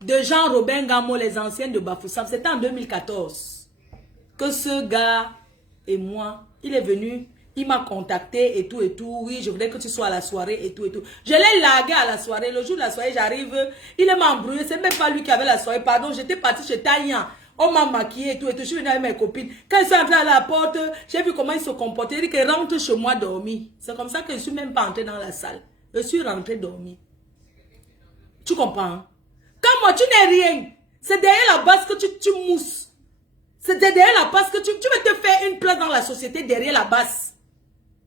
de Jean-Robin Gamo, les anciens de Bafoussam. C'était en 2014. Que ce gars et moi, il est venu, il m'a contacté et tout et tout. Oui, je voulais que tu sois à la soirée et tout et tout. Je l'ai largué à la soirée. Le jour de la soirée, j'arrive, il m'a embrouillé. C'est même pas lui qui avait la soirée. Pardon, j'étais partie chez Taïan. On m'a maquillé et tout et tout. Je suis venue avec mes copines. Quand ils sont entrés à la porte, j'ai vu comment ils se comportaient. Il dit qu'ils rentrent chez moi dormir. C'est comme ça que je ne suis même pas entrée dans la salle. Je suis rentrée dormir. Tu comprends? Quand moi, tu n'es rien. C'est derrière la base que tu mousses. C'est derrière la base que tu veux te faire une place dans la société derrière la base.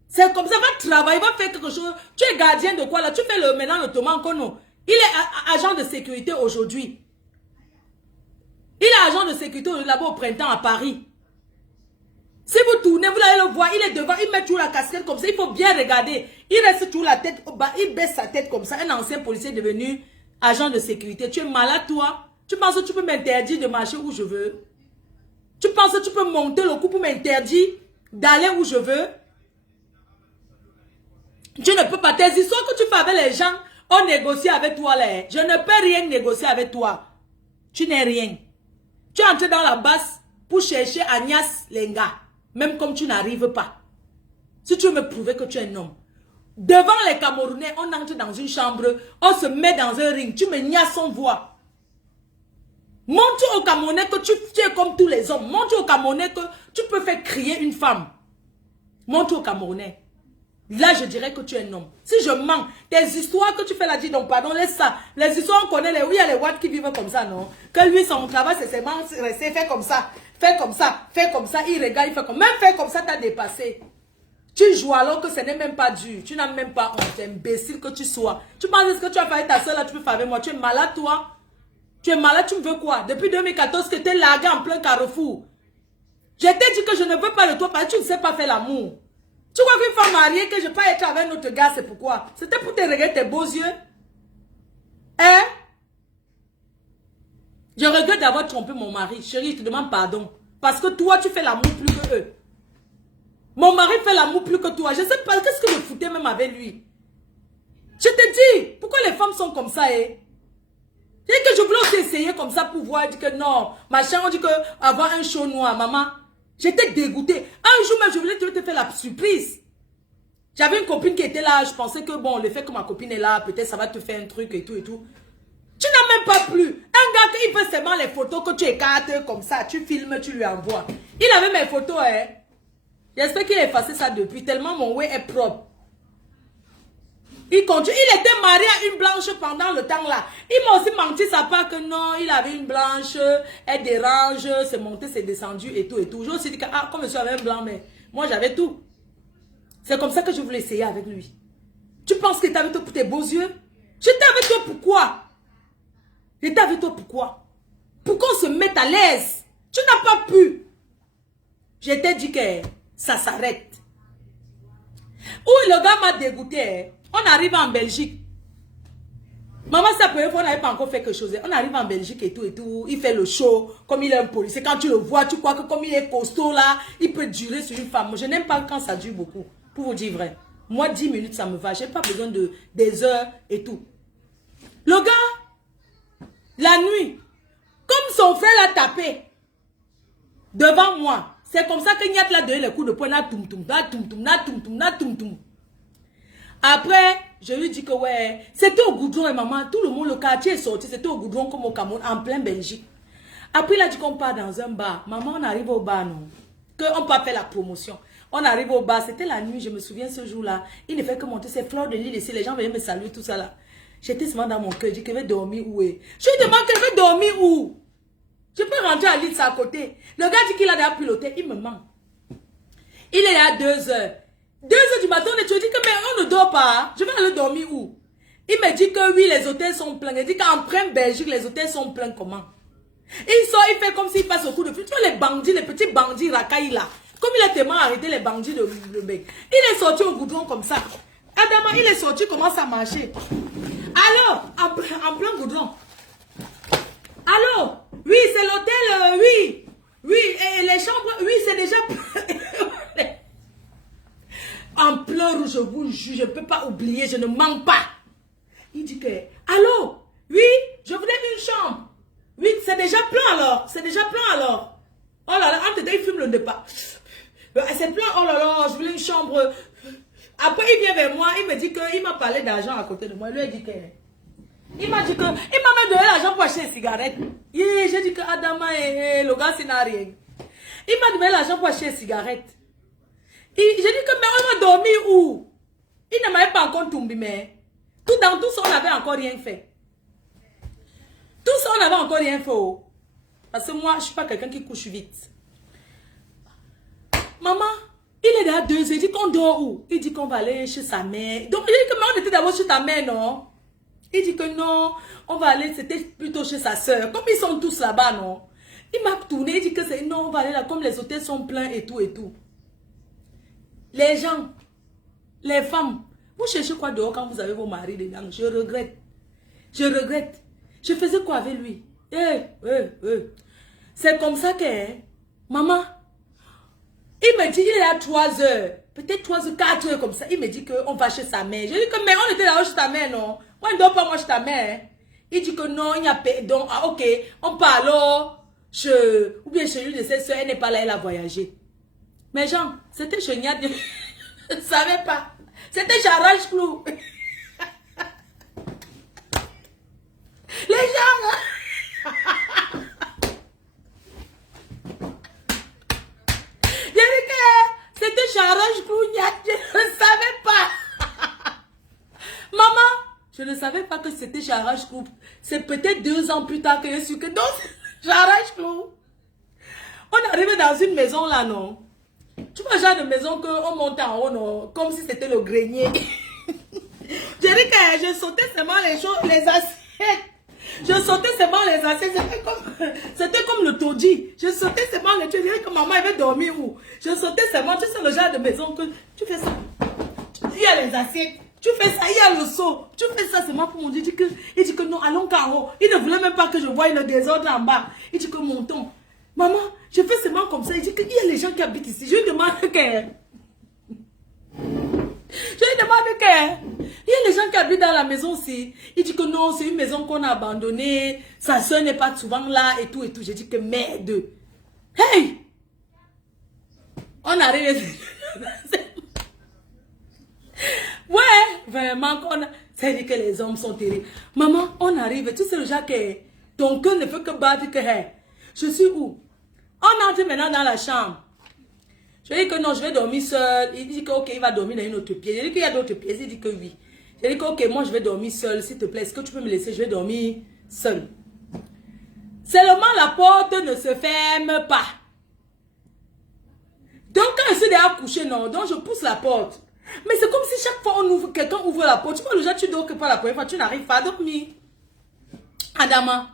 C'est comme ça, va travailler, va faire quelque chose. Tu es gardien de quoi là? Tu fais le ménage de Thomas Kono. Il est agent de sécurité aujourd'hui. Il est agent de sécurité là-bas au printemps à Paris. Si vous tournez, vous allez le voir, il est devant, il met toujours la casquette comme ça, il faut bien regarder. Il reste toujours la tête au bas, il baisse sa tête comme ça. Un ancien policier devenu agent de sécurité. Tu es malade toi? Tu penses que tu peux m'interdire de marcher où je veux? Tu penses que tu peux monter le coup pour m'interdire d'aller où je veux? Tu ne peux pas. Tes histoires que tu fais avec les gens, on négocie avec toi là. Je ne peux rien négocier avec toi. Tu n'es rien. Tu es entré dans la base pour chercher Agnès Lenga. Même comme tu n'arrives pas. Si tu veux me prouver que tu es un homme. Devant les Camerounais, on entre dans une chambre, on se met dans un ring. Tu me niaises sans voix. Montre au Camerounais que tu es comme tous les hommes. Montre au Camerounais que tu peux faire crier une femme. Montre au Camerounais. Là, je dirais que tu es un homme. Si je mens, tes histoires que tu fais là, dis donc, pardon, laisse ça. Les histoires, on connaît, oui, il y a les Watts qui vivent comme ça, non? Que lui, son travail, c'est seulement rester, fait comme ça, fait comme ça, fait comme ça, il regarde, il fait comme ça. Même fait comme ça, t'as dépassé. Tu joues alors que ce n'est même pas dur. Tu n'as même pas honte, imbécile que tu sois. Tu penses que tu as fait ta soeur là, tu peux faire avec moi. Tu es malade, toi? Tu es malade, tu me veux quoi? Depuis 2014, que tu es largué en plein carrefour. Je t'ai dit que je ne veux pas de toi parce que tu ne sais pas faire l'amour. Tu crois qu'une femme mariée, que je ne peux pas être avec un autre gars, c'est pourquoi? C'était pour te regarder tes beaux yeux. Hein? Je regrette d'avoir trompé mon mari. Chérie, je te demande pardon. Parce que toi, tu fais l'amour plus que eux. Mon mari fait l'amour plus que toi. Je ne sais pas, qu'est-ce que je foutais même avec lui? Je te dis, pourquoi les femmes sont comme ça, eh? C'est que je voulais aussi essayer comme ça pour voir, dire que non, machin, on dit que avoir un chaud noir, maman. J'étais dégoûtée. Un jour même, je voulais te faire la surprise. J'avais une copine qui était là, je pensais que bon, le fait que ma copine est là, peut-être ça va te faire un truc et tout et tout. Tu n'as même pas plu. Un gars qui fait seulement les photos que tu écartes comme ça, tu filmes, tu lui envoies. Il avait mes photos, hein. J'espère qu'il a effacé ça depuis, tellement mon way est propre. Il continue. Il était marié à une blanche pendant le temps là. Il m'a aussi menti sa part que non, il avait une blanche, elle dérange, c'est monté, c'est descendu et tout et tout. J'ai aussi dit que, ah, comme je suis avec un blanc, mais moi j'avais tout. C'est comme ça que je voulais essayer avec lui. Tu penses que j'étais avec toi pour tes beaux yeux? J'étais avec toi pourquoi? J'étais avec toi pourquoi? Pour qu'on se mette à l'aise. Tu n'as pas pu. Je t'ai dit que ça s'arrête. Où le gars m'a dégoûté. On arrive en Belgique. Maman, c'est la première fois, on n'avait pas encore fait quelque chose. On arrive en Belgique et tout et tout. Il fait le show, comme il est un policier. Quand tu le vois, tu crois que comme il est costaud là, il peut durer sur une femme. Je n'aime pas quand ça dure beaucoup. Pour vous dire vrai. Moi, 10 minutes, ça me va. Je n'ai pas besoin de des heures et tout. Le gars, la nuit, comme son frère l'a tapé devant moi, c'est comme ça que Niat l'a donné les coups de poing. Na toum toum, na toum toum, na toum toum, na toum toum. Après, je lui dis que ouais, c'était au goudron et maman, tout le monde, le quartier est sorti, c'était au goudron comme au Cameroun, en plein Belgique. Après, il a dit qu'on part dans un bar. Maman, on arrive au bar, non? Qu'on peut faire la promotion. On arrive au bar, c'était la nuit, je me souviens ce jour-là. Il ne fait que monter ses fleurs de lys ici, les gens venaient me saluer, tout ça là. J'étais seulement dans mon cœur, je dis que je vais dormir où est. Je lui demande qu'elle veut dormir où. Je peux rentrer à l'île, c'est à côté. Le gars dit qu'il a déjà piloté, il me ment. Il est là à 2 heures. 2 heures du matin, je dis que mais on ne dort pas. Je vais aller dormir où? Il me dit que oui, les hôtels sont pleins. Il dit qu'en plein Belgique, les hôtels sont pleins comment? Il sort, il fait comme s'il passe au coup de feu. Tu vois les bandits, les petits bandits racailles là. Comme il a tellement arrêté les bandits de mec. Il est sorti au goudron comme ça. Adama, il est sorti, commence à marcher. Alors, en plein goudron. Allô? Oui, c'est l'hôtel, oui. Oui, et les chambres, oui, c'est déjà... En plein rouge, je vous jure, je ne peux pas oublier, je ne mens pas. Il dit que, allô? Oui, je voulais une chambre. Oui, c'est déjà plein alors. C'est déjà plein alors. Oh là là, entre deux, il fume le départ. C'est plein, oh là là, je voulais une chambre. Après, il vient vers moi, il me dit qu'il m'a parlé d'argent à côté de moi. Lui, il dit que... Il m'a dit que... Il m'a même donné l'argent pour acheter une cigarette. J'ai dit que Adama, le gars, c'est n'a rien. Il m'a donné l'argent pour acheter une cigarette. J'ai dit que, mais on va dormir où? Il ne m'avait pas encore tombé, mais... Dans tout ça, on n'avait encore rien fait. Tout ça, on n'avait encore rien fait. Oh. Parce que moi, je ne suis pas quelqu'un qui couche vite. Maman, il est là 2 heures. Il dit qu'on dort où? Il dit qu'on va aller chez sa mère. Donc, il dit que mais on était d'abord chez ta mère, non? Il dit que non, on va aller, c'était plutôt chez sa soeur. Comme ils sont tous là-bas, non? Il m'a tourné, il dit que c'est non, on va aller là, comme les hôtels sont pleins et tout et tout. Les gens, les femmes, vous cherchez quoi dehors quand vous avez vos maris dedans? Je regrette. Je regrette. Je faisais quoi avec lui? C'est comme ça que, maman, il me dit, il est là 3 heures, peut-être 3 ou 4 heures comme ça. Il me dit qu'on va chez sa mère. Je dis que, mais on était là chez ta mère, non? Moi, je ne dors pas moi chez ta mère. Il dit que non, il n'y a pas. Donc, ah, ok, on part alors, ou bien chez lui de ses soeurs, elle n'est pas là, elle a voyagé. Mais Jean, c'était chez Niad, je ne savais pas. C'était chez Arrache-Clou. Les gens, j'ai dit que c'était chez Arrache-Clou, je ne savais pas. Maman, je ne savais pas que c'était chez Arrache-Clou. C'est peut-être 2 ans plus tard que je suis que donc, chez Arrache-Clou. On arrivait dans une maison là, non? Tu vois, genre de maison qu'on monte en haut, non? Comme si c'était le grenier. J'ai dit que je sautais seulement les choses, les assiettes. Je sautais seulement les assiettes. C'était comme le taudis. Je sautais seulement les trucs. Je disais que maman avait dormi où? Je sautais seulement. Tu sais le genre de maison que tu fais ça. Il y a les assiettes. Tu fais ça, il y a le seau. Tu fais ça seulement pour mon Dieu. Il dit que non, allons qu'en haut. Il ne voulait même pas que je voie le désordre en bas. Il dit que montons. Maman, je fais seulement comme ça. Il dit qu'il y a les gens qui habitent ici. Je lui demande que... Il y a les gens qui habitent dans la maison aussi. Il dit que non, c'est une maison qu'on a abandonnée. Sa soeur n'est pas souvent là et tout et tout. J'ai dit que merde. Hey! On arrive. Ouais, vraiment. C'est-à-dire que les hommes sont terribles. Maman, on arrive. Tu sais le genre que ton cœur ne fait que battre que hey. Je suis où? On entre maintenant dans la chambre. Je lui dis que non, je vais dormir seul. Il dit que ok, il va dormir dans une autre pièce. Je dis qu'il y a d'autres pièces. Il dit que oui. Je dis que ok, moi je vais dormir seul. S'il te plaît, est-ce que tu peux me laisser? Je vais dormir seul. Seulement la porte ne se ferme pas. Donc quand je suis déjà couché, non, donc je pousse la porte. Mais c'est comme si chaque fois on ouvre, quelqu'un ouvre la porte. Tu vois, le genre, tu dors que pas la première fois, tu n'arrives pas à dormir. Adama.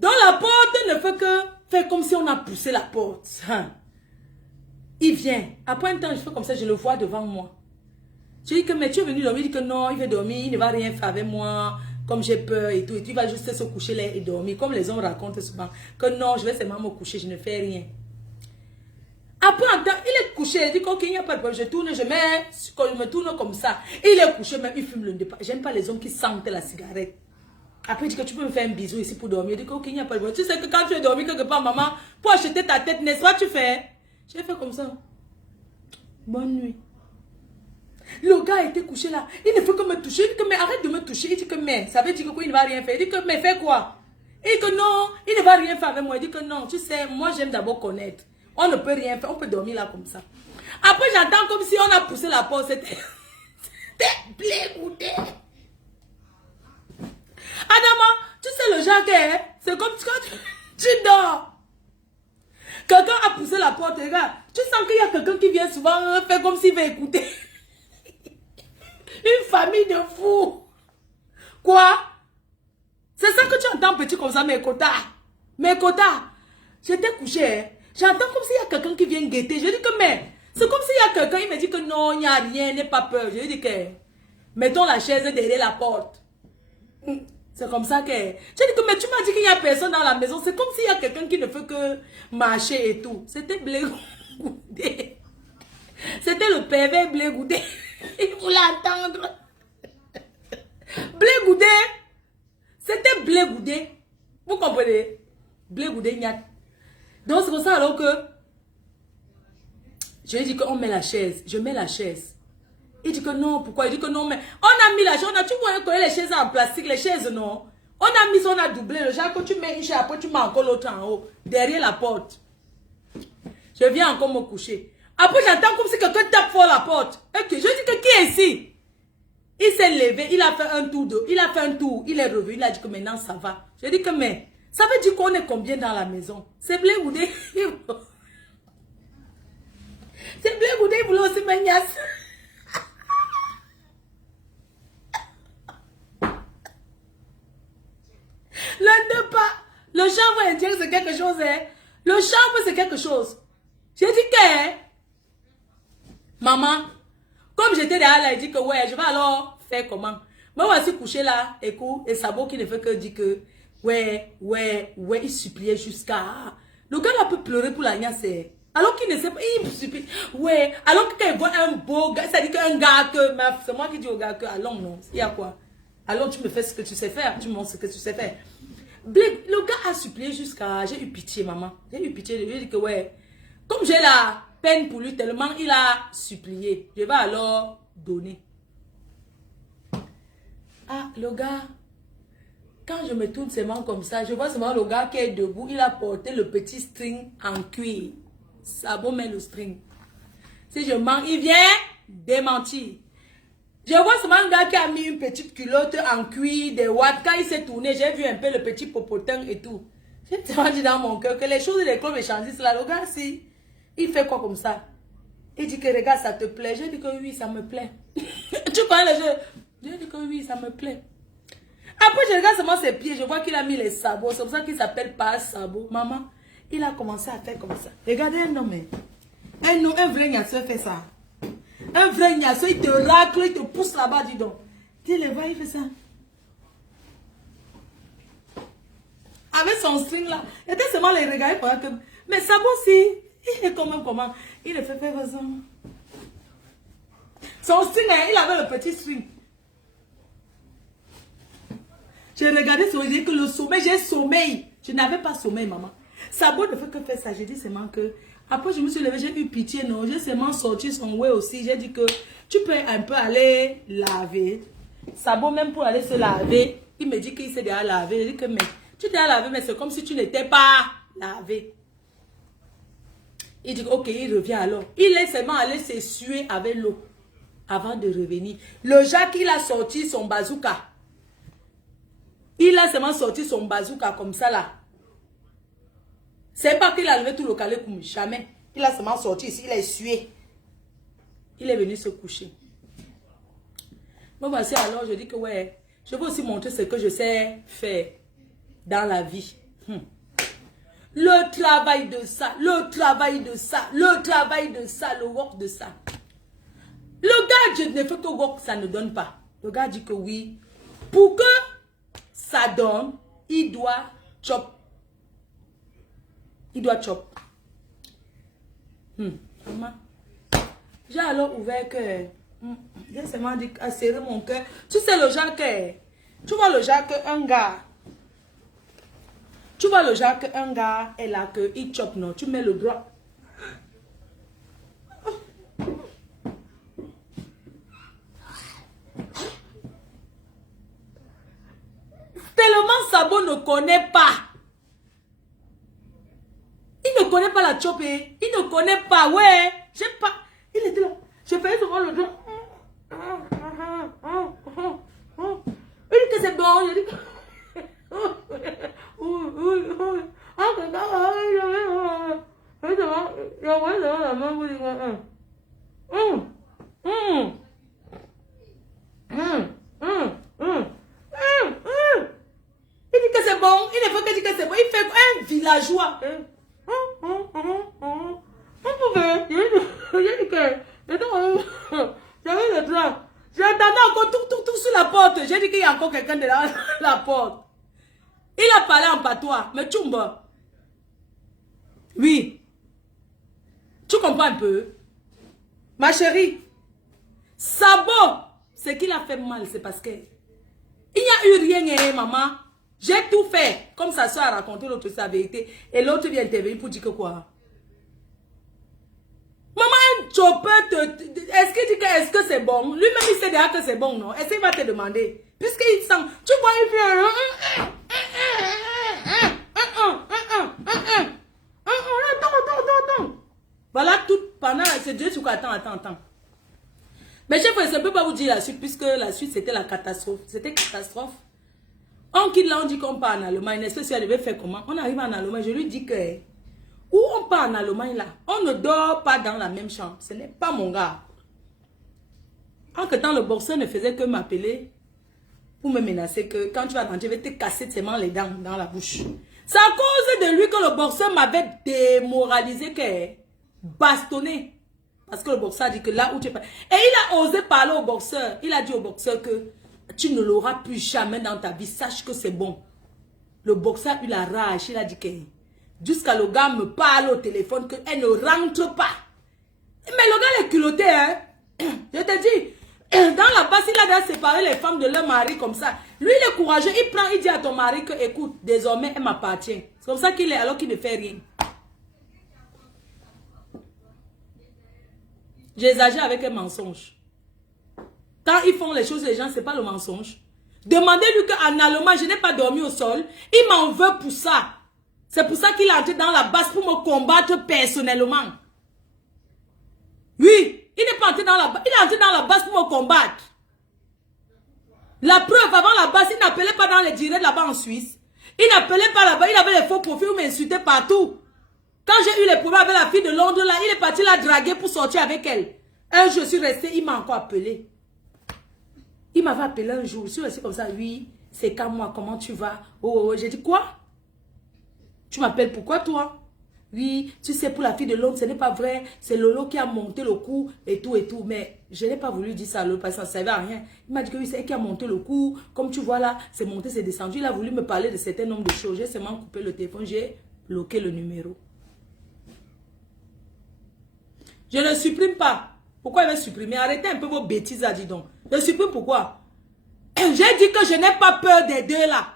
Donc la porte ne fait que faire comme si on a poussé la porte. Il vient. Après un temps, je fais comme ça, je le vois devant moi. Je dis que, mais tu es venu dormir? Il dit que non, il veut dormir, il ne va rien faire avec moi, comme j'ai peur et tout. Et tu vas juste se coucher là et dormir, comme les hommes racontent souvent. Que non, je vais seulement me coucher, je ne fais rien. Après un temps, il est couché, il dit qu'il n'y a pas de problème. Je tourne, je me tourne comme ça. Il est couché, même il fume le départ. J'aime pas les hommes qui sentent la cigarette. Après, il dit que tu peux me faire un bisou ici pour dormir. Il dit qu'il n'y a pas de problème. Tu sais que quand tu es dormi quelque part, maman, pour acheter ta tête, n'est-ce pas, tu fais? J'ai fait comme ça. Bonne nuit. Le gars était couché là. Il ne fait que me toucher. Il dit que mais arrête de me toucher. Il dit que mais ça veut dire que quoi, il ne va rien faire. Il dit que mais fais quoi? Il dit que non, il ne va rien faire avec moi. Il dit que non, tu sais, moi j'aime d'abord connaître. On ne peut rien faire. On peut dormir là comme ça. Après, j'entends comme si on a poussé la porte. C'était blégoudé. Adama, tu sais le genre que c'est comme quand tu dors. Quelqu'un a poussé la porte, regarde. Tu sens qu'il y a quelqu'un qui vient souvent faire comme s'il veut écouter. Une famille de fous. Quoi? C'est ça que tu entends petit comme ça, mes quotas. Mes quotas. J'étais couché. Hein. J'entends comme s'il y a quelqu'un qui vient guetter. Je dis que mais, c'est comme s'il y a quelqu'un, il me dit que non, il n'y a rien, n'aie pas peur. Je dis que, mettons la chaise derrière la porte. C'est comme ça que... Je dis que, mais tu m'as dit qu'il n'y a personne dans la maison. C'est comme s'il y a quelqu'un qui ne fait que marcher et tout. C'était blégoudé. C'était le pervers blégoudé. Il voulait entendre. Blégoudé. C'était blégoudé. Vous comprenez? Blégoudé, nyat. Donc c'est pour ça alors que... Je lui ai dit qu'on met la chaise. Je mets la chaise. Il dit que non, pourquoi? Il dit que non, mais on a mis la chaise. Tu vois les chaises en plastique, les chaises non. On a mis, on a doublé. Le genre que tu mets une chaise, après tu mets encore l'autre en haut. Derrière la porte. Je viens encore me coucher. Après j'entends comme si quelqu'un tape fort la porte. Ok, je dis que qui est ici? Il s'est levé, il a fait un tour il est revenu, il a dit que maintenant ça va. Je dis que mais, ça veut dire qu'on est combien dans la maison? C'est blégoudé. C'est blégoudé, il voulait aussi m'ignace. Le deux pas. Le chanvre indien c'est quelque chose, hein. Le chanvre c'est quelque chose. J'ai dit que, hein, maman, comme j'étais derrière là, il dit que ouais, je vais alors faire comment? Moi, voici couché là, écoute, et Sabo qui ne fait que dire que ouais, il suppliait jusqu'à... Le gars là peut pleurer pour la niasse. Alors qu'il ne sait pas, il supplie. Ouais, alors que quand il voit un beau gars, ça dit qu'un gars que... C'est moi qui dis au gars que, allons, non, il y a quoi? Alors tu me fais ce que tu sais faire, tu me montres ce que tu sais faire. Le gars a supplié jusqu'à... J'ai eu pitié, maman. J'ai eu pitié, je lui ai dit que ouais, comme j'ai la peine pour lui tellement, il a supplié. Je vais alors donner. Ah, le gars, quand je me tourne ses mains comme ça, je vois seulement le gars qui est debout, il a porté le petit string en cuir. Sabo met le string. Si je mens, il vient démentir. Je vois seulement un gars qui a mis une petite culotte en cuir, des watts. Quand il s'est tourné, j'ai vu un peu le petit popotin et tout. J'ai tellement dit dans mon cœur que les choses et les clubs échangistes là, le gars, si, il fait quoi comme ça? Il dit que regarde, ça te plaît. Je dis que oui, ça me plaît. Tu connais le jeu? Je dis que oui, ça me plaît. Après, je regarde seulement ses pieds. Je vois qu'il a mis les sabots. C'est pour ça qu'il s'appelle pas sabot. Maman, il a commencé à faire comme ça. Regardez un homme. Un vrai gnasseur fait ça. Un vrai gnasseur, il te racle, il te pousse là-bas, dis donc. Tu le vois, il fait ça. Avec son string là. Il était seulement les regarder pendant que... Mais sabot, si, il est quand même comment? Il le fait faire ça. Son string, il avait le petit string. J'ai regardé sur que le sommeil, j'ai sommeil. Je n'avais pas sommeil, maman. Sabot ne fait que faire ça. J'ai dit seulement que... Après, je me suis levée, j'ai eu pitié, non. J'ai seulement sorti son ouais aussi. J'ai dit que tu peux un peu aller laver. Sabot, même pour aller se laver, il me dit qu'il s'est déjà lavé. J'ai dit que, mais tu t'es lavé, mais c'est comme si tu n'étais pas lavé. Il dit, ok, il revient alors. Il est seulement allé s'essuyer avec l'eau avant de revenir. Le Jacques, il a sorti son bazooka. Il a seulement sorti son bazooka comme ça là. C'est pas qu'il a levé tout le calé comme jamais. Il a seulement sorti ici, il a essuyé. Il est venu se coucher. Moi voici alors, je dis que ouais, je veux aussi montrer ce que je sais faire dans la vie. Le travail de ça, le travail de ça, le travail de ça, le work de ça. Le gars, je ne fais que work, ça ne donne pas. Le gars dit que oui. Pour que ça donne, il doit chop. Il doit chop. Maman. J'ai alors ouvert que... J'ai seulement dit à serrer mon cœur. Tu sais le genre que... Tu vois le genre qu'un gars... Tu vois le genre qu'un gars est là que il chop, non? Tu mets le doigt. Tellement Sabo ne connaît pas. Il ne connaît pas la chop. Il ne connaît pas. Ouais. J'ai pas. Il Il était là. Je faisais souvent le dos. Il dit que c'est bon. Je dis que... Il dit que c'est bon. Il ne veut que dire que c'est bon. Il fait un villageois. On pouvait. J'ai dit que... J'avais le drap. J'attendais encore tout sur la porte. J'ai dit qu'il y a encore quelqu'un derrière la porte. Il a parlé en patois. Mais Tchumba. Oui. Tu comprends un peu? Ma chérie. Sabot. Ce qu'il a fait mal, c'est parce que... Il n'y a eu rien, maman. J'ai tout fait. Comme sa soeur a raconté l'autre sa vérité. Et l'autre vient intervenir pour dire que quoi? Maman, tu peux est-ce qu'il dit que est-ce que c'est bon? Lui-même, il sait déjà que c'est bon, non? Est-ce qu'il va te demander? Puisqu'il sent... Tu vois, il fait... Attends. Voilà tout pendant... C'est Dieu, tu crois, attends. Mais chef, je ne peux pas vous dire la suite, puisque la suite, c'était la catastrophe. C'était catastrophe. On quitte là, on dit qu'on part en Allemagne. Est-ce que si elle devait faire comment? On arrive en Allemagne, je lui dis que... Où on part en Allemagne là, on ne dort pas dans la même chambre. Ce n'est pas mon gars. En que temps, le boxeur ne faisait que m'appeler pour me menacer que quand tu vas rentrer, je vais te casser seulement les dents dans la bouche. C'est à cause de lui que le boxeur m'avait démoralisé, que bastonné. Parce que le boxeur a dit que là où tu es pas... Et il a osé parler au boxeur. Il a dit au boxeur que tu ne l'auras plus jamais dans ta vie. Sache que c'est bon. Le boxeur a eu la rage. Il a dit que... Jusqu'à le gars me parle au téléphone qu'elle ne rentre pas. Mais le gars est culotté, hein. Je te dis, dans la base, il a déjà séparé les femmes de leur mari comme ça. Lui, il est courageux. Il prend, il dit à ton mari que, écoute, désormais, elle m'appartient. C'est comme ça qu'il est, alors qu'il ne fait rien. J'exagère avec un mensonge. Quand ils font les choses, les gens, c'est pas le mensonge. Demandez-lui qu'en Allemagne, je n'ai pas dormi au sol. Il m'en veut pour ça. C'est pour ça qu'il est entré dans la base pour me combattre personnellement. Oui, il n'est pas entré dans la base. Il est entré dans la base pour me combattre. La preuve, avant la base, il n'appelait pas dans les directs là-bas en Suisse. Il n'appelait pas là-bas. Il avait les faux profils où m'insultait partout. Quand j'ai eu les problèmes avec la fille de Londres, là, il est parti la draguer pour sortir avec elle. Un jour, je suis resté, il m'a encore appelé. Il m'avait appelé un jour. Je suis resté comme ça. Oui, c'est quand moi, comment tu vas? Oh, j'ai dit quoi? Tu m'appelles pourquoi toi? Oui, tu sais, pour la fille de Londres, ce n'est pas vrai. C'est Lolo qui a monté le coup et tout et tout. Mais je n'ai pas voulu dire ça à Lolo parce que ça ne servait à rien. Il m'a dit que oui, c'est elle qui a monté le coup. Comme tu vois là, c'est monté, c'est descendu. Il a voulu me parler de certains nombres de choses. J'ai seulement coupé le téléphone, j'ai bloqué le numéro. Je ne supprime pas. Pourquoi il va supprimer? Arrêtez un peu vos bêtises là, dis donc. Je supprime pourquoi? J'ai dit que je n'ai pas peur des deux là.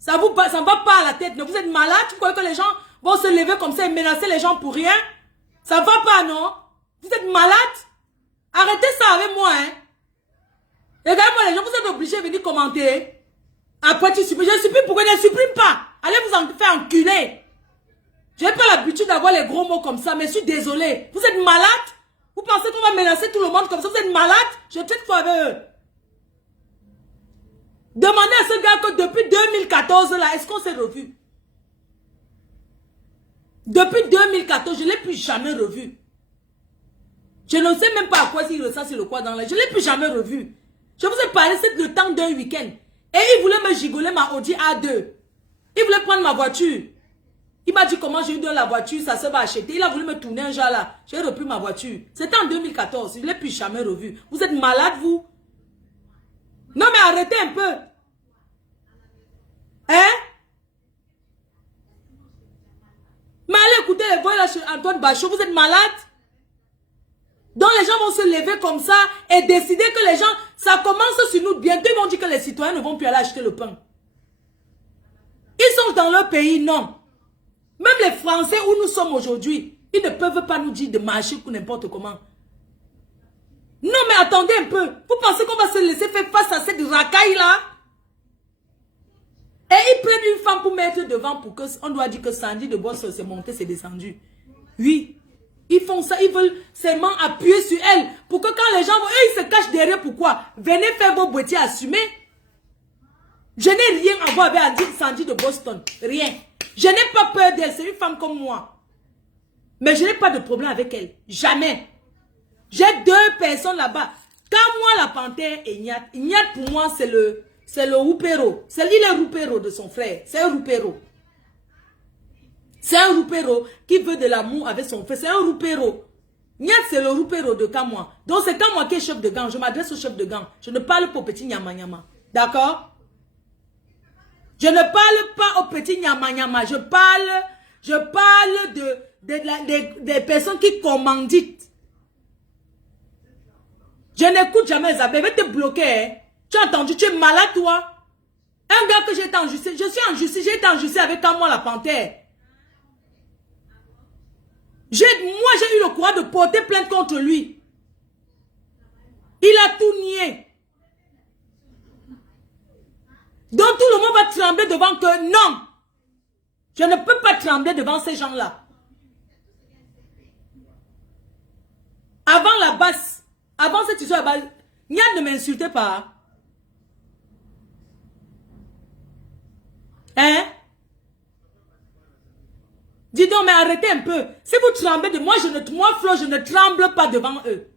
Ça ne va pas à la tête. Vous êtes malade? Vous croyez que les gens vont se lever comme ça et menacer les gens pour rien? Ça ne va pas, non? Vous êtes malade? Arrêtez ça avec moi, hein? Regardez-moi les gens, vous êtes obligés de venir commenter. Après tu supprimes. Je supprime pourquoi je ne supprime pas? Allez vous en faire enculer. Je n'ai pas l'habitude d'avoir les gros mots comme ça, mais je suis désolée. Vous êtes malade? Vous pensez qu'on va menacer tout le monde comme ça? Vous êtes malade? Je check fois avec eux. Demandez à ce gars que depuis 2014, là, est-ce qu'on s'est revu? Depuis 2014, je ne l'ai plus jamais revu. Je ne sais même pas à quoi il ressent sur le quoi dans la... Je ne l'ai plus jamais revu. Je vous ai parlé, c'est le temps d'un week-end. Et il voulait me gigoler ma Audi A2. Il voulait prendre ma voiture. Il m'a dit comment j'ai eu de la voiture, ça se va acheter. Il a voulu me tourner un jour là. J'ai repris ma voiture. C'était en 2014. Je ne l'ai plus jamais revu. Vous êtes malade, vous? Non, mais arrêtez un peu. Hein? Mais allez écouter les voix là chez Antoine Bachot. Vous êtes malade? Donc les gens vont se lever comme ça et décider que les gens, ça commence sur nous. Bientôt ils vont dire que les citoyens ne vont plus aller acheter le pain. Ils sont dans leur pays, non. Même les Français où nous sommes aujourd'hui, ils ne peuvent pas nous dire de marcher pour n'importe comment. Non mais attendez un peu. Vous pensez qu'on va se laisser faire face à cette racaille là? Et ils prennent une femme pour mettre devant pour que on doit dire que Sandy de Boss c'est monté, c'est descendu. Oui. Ils font ça, ils veulent seulement appuyer sur elle. Pour que quand les gens vont, ils se cachent derrière, pourquoi? Venez faire vos boîtiers assumés. Je n'ai rien à voir avec Sandy de Boston. Rien. Je n'ai pas peur d'elle, c'est une femme comme moi. Mais je n'ai pas de problème avec elle. Jamais. J'ai 2 personnes là-bas. Quand moi, la panthère et Niat, Niat pour moi, c'est le roupéro. C'est lui le roupéro de son frère. C'est un roupéro. C'est un roupéro qui veut de l'amour avec son frère. C'est un roupéro. Niat, c'est le roupéro de Kamwa. Donc, c'est Kamwa qui est chef de gang. Je m'adresse au chef de gang. Je ne parle pas au petit Nyama Nyama. D'accord? Je ne parle pas au petit Nyama Nyama. Je parle des personnes qui commanditent. Je n'écoute jamais les abeilles. Je vais te bloquer. Hein. Tu as entendu? Tu es malade, toi? Un gars que j'ai été en justice. Je suis en justice. J'ai été en justice avec Kamwa la panthère. Moi, j'ai eu le courage de porter plainte contre lui. Il a tout nié. Donc tout le monde va trembler devant que non. Je ne peux pas trembler devant ces gens-là. Avant la basse, avant cette histoire, Niat ne m'insultez pas. Hein? Dis donc, mais arrêtez un peu. Si vous tremblez de moi, Flo, je ne tremble pas devant eux.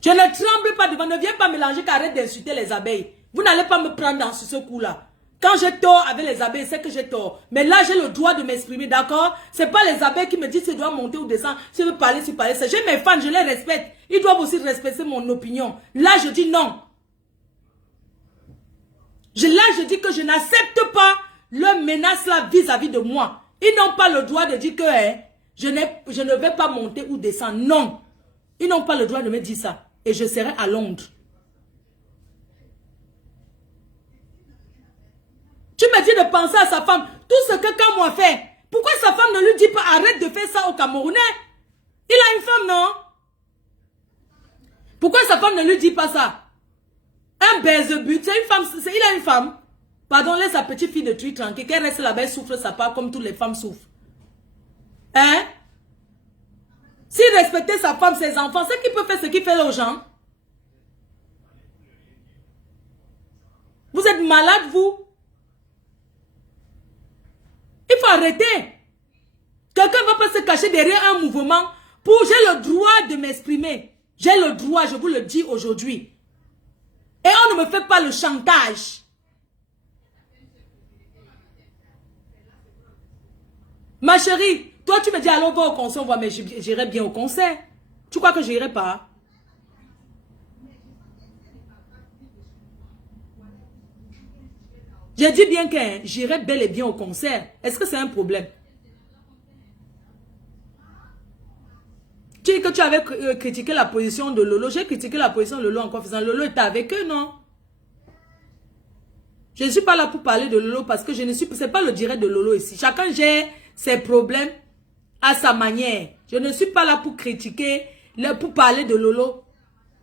Je ne tremble pas devant eux. Ne viens pas mélanger qu'arrête d'insulter les abeilles. Vous n'allez pas me prendre dans ce coup-là. Quand j'ai tort avec les abeilles, c'est que j'ai tort. Mais là, j'ai le droit de m'exprimer, d'accord? C'est pas les abeilles qui me disent si je dois monter ou descendre, si je veux parler, si parler. J'ai mes fans, je les respecte. Ils doivent aussi respecter mon opinion. Là, je dis non. Là, je dis que je n'accepte pas leur menace là vis-à-vis de moi. Ils n'ont pas le droit de dire que je ne vais pas monter ou descendre. Non. Ils n'ont pas le droit de me dire ça. Et je serai à Londres. Tu me dis de penser à sa femme. Tout ce que Kamwa fait. Pourquoi sa femme ne lui dit pas arrête de faire ça au Camerounais? Il a une femme, non? Pourquoi sa femme ne lui dit pas ça? Un baise-but, c'est une femme, il a une femme. Pardon, laisse sa petite fille de tuer tranquille. Qu'elle reste là-bas, elle souffre sa part comme toutes les femmes souffrent. Hein? S'il respectait sa femme, ses enfants, c'est qu'il peut faire ce qu'il fait aux gens. Vous êtes malade, vous? Il faut arrêter. Quelqu'un ne va pas se cacher derrière un mouvement pour j'ai le droit de m'exprimer. J'ai le droit, je vous le dis aujourd'hui. Et on ne me fait pas le chantage. Ma chérie, toi tu me dis allons voir au concert, on voit, mais j'irai bien au concert. Tu crois que j'irai pas? J'ai dit bien que j'irai bel et bien au concert. Est-ce que c'est un problème? Tu dis que tu avais critiqué la position de Lolo. J'ai critiqué la position de Lolo en quoi faisant. Lolo était avec eux, non? Je ne suis pas là pour parler de Lolo parce que je ne suis... C'est pas le direct de Lolo ici. Chacun gère ses problèmes à sa manière. Je ne suis pas là pour critiquer, pour parler de Lolo.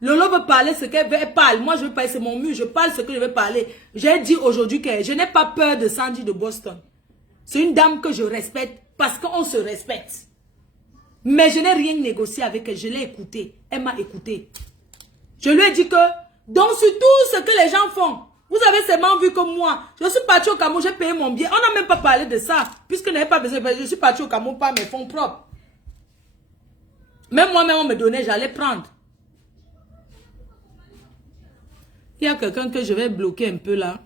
Lolo veut parler ce qu'elle veut, elle parle. Moi, je veux parler, c'est mon mur, je parle ce que je veux parler. J'ai dit aujourd'hui que je n'ai pas peur de Sandy de Boston. C'est une dame que je respecte parce qu'on se respecte. Mais je n'ai rien négocié avec elle, je l'ai écoutée. Elle m'a écouté. Je lui ai dit que, donc sur tout ce que les gens font, vous avez seulement vu que moi, je suis parti au Cameroun, j'ai payé mon billet. On n'a même pas parlé de ça, puisque je n'avais pas besoin. Je suis parti au Cameroun par mes fonds propres. Même moi-même, on me donnait, j'allais prendre. Il y a quelqu'un que je vais bloquer un peu là.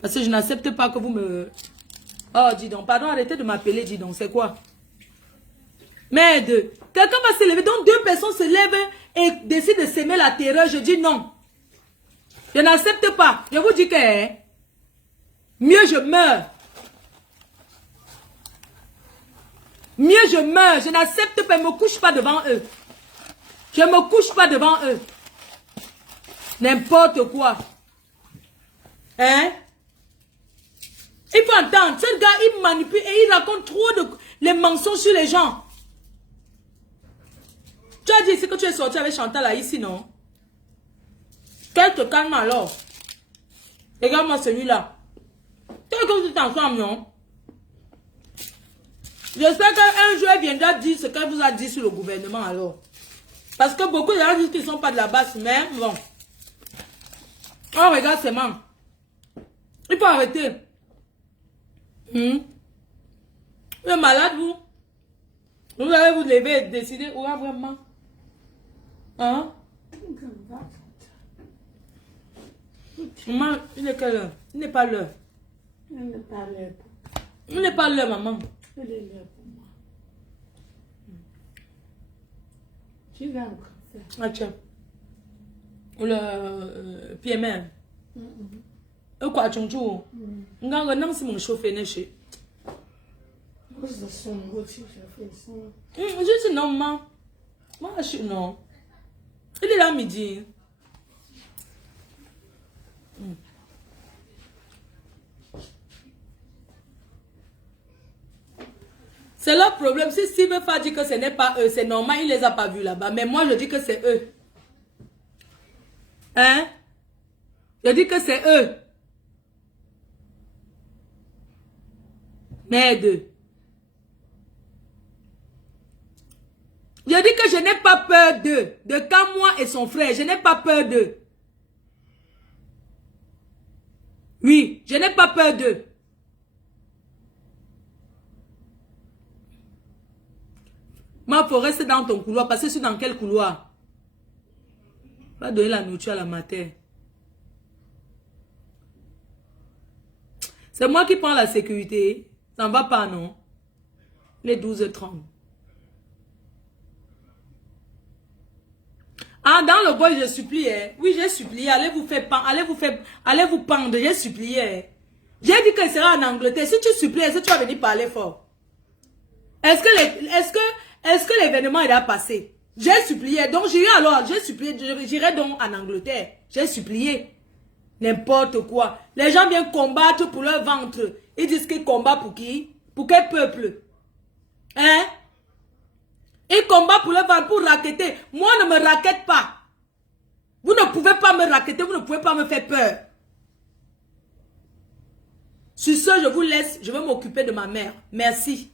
Parce que je n'accepte pas que vous me... Oh, dis donc, pardon, arrêtez de m'appeler, dis donc, c'est quoi? Merde, quelqu'un va se lever, donc 2 personnes se lèvent et décident de s'aimer la terreur. Je dis non. Je n'accepte pas. Je vous dis que mieux je meurs. Mieux je meurs. Je n'accepte pas, je ne me couche pas devant eux. Je ne me couche pas devant eux. N'importe quoi. Hein? Il faut entendre. Ce gars, il manipule et il raconte trop de les mensonges sur les gens. Tu as dit ici que tu es sorti avec Chantal là, ici, non? Qu'elle te calme alors. Regarde-moi celui-là. Tu as comme tu t'ensemble, non? J'espère qu'un jour, elle viendra dire ce qu'elle vous a dit sur le gouvernement alors. Parce que beaucoup de gens disent qu'ils ne sont pas de la base, mais bon. Oh, regarde ces membres. Il faut arrêter. Vous êtes malade, vous? Vous allez vous lever et décider, où vraiment? Hein? Maman, il est quelle heure? Il n'est pas l'heure. Il n'est pas l'heure. Il n'est pas l'heure, maman. Il est l'heure pour moi. Tu vas encore faire. Ah, tiens. Le PML. Quoi, tchonchou? Nga non, c'est mon chauffeur, n'est-ce pas? Je dis non, maman. Moi, je suis non. Il est là midi. C'est leur problème. Si Steve Fa dit que ce n'est pas eux, c'est normal, il les a pas vus là-bas. Mais moi, je dis que c'est eux. Hein? Je dis que c'est eux. Merde. Je dis que je n'ai pas peur d'eux. De Kamwa et son frère. Je n'ai pas peur d'eux. Oui, je n'ai pas peur d'eux. Ma faut rester dans ton couloir. Parce que je suis dans quel couloir? Va donner la nourriture à la matin. C'est moi qui prends la sécurité. Ça ne va pas, non? Les 12h30. Ah, dans le bois, je supplie. Oui, j'ai supplié. Allez vous pendre. J'ai supplié. J'ai dit que ce sera en Angleterre. Si tu supplies, est-ce que tu vas venir parler fort? Est-ce que l'événement est passé? J'ai supplié. Donc, j'ai supplié. J'irai donc en Angleterre. J'ai supplié. N'importe quoi. Les gens viennent combattre pour leur ventre. Ils disent qu'ils combattent pour qui? Pour quel peuple? Hein? Ils combattent pour leur ventre, pour raqueter. Moi, ne me raquette pas. Vous ne pouvez pas me raqueter. Vous ne pouvez pas me faire peur. Sur ce, je vous laisse. Je vais m'occuper de ma mère. Merci.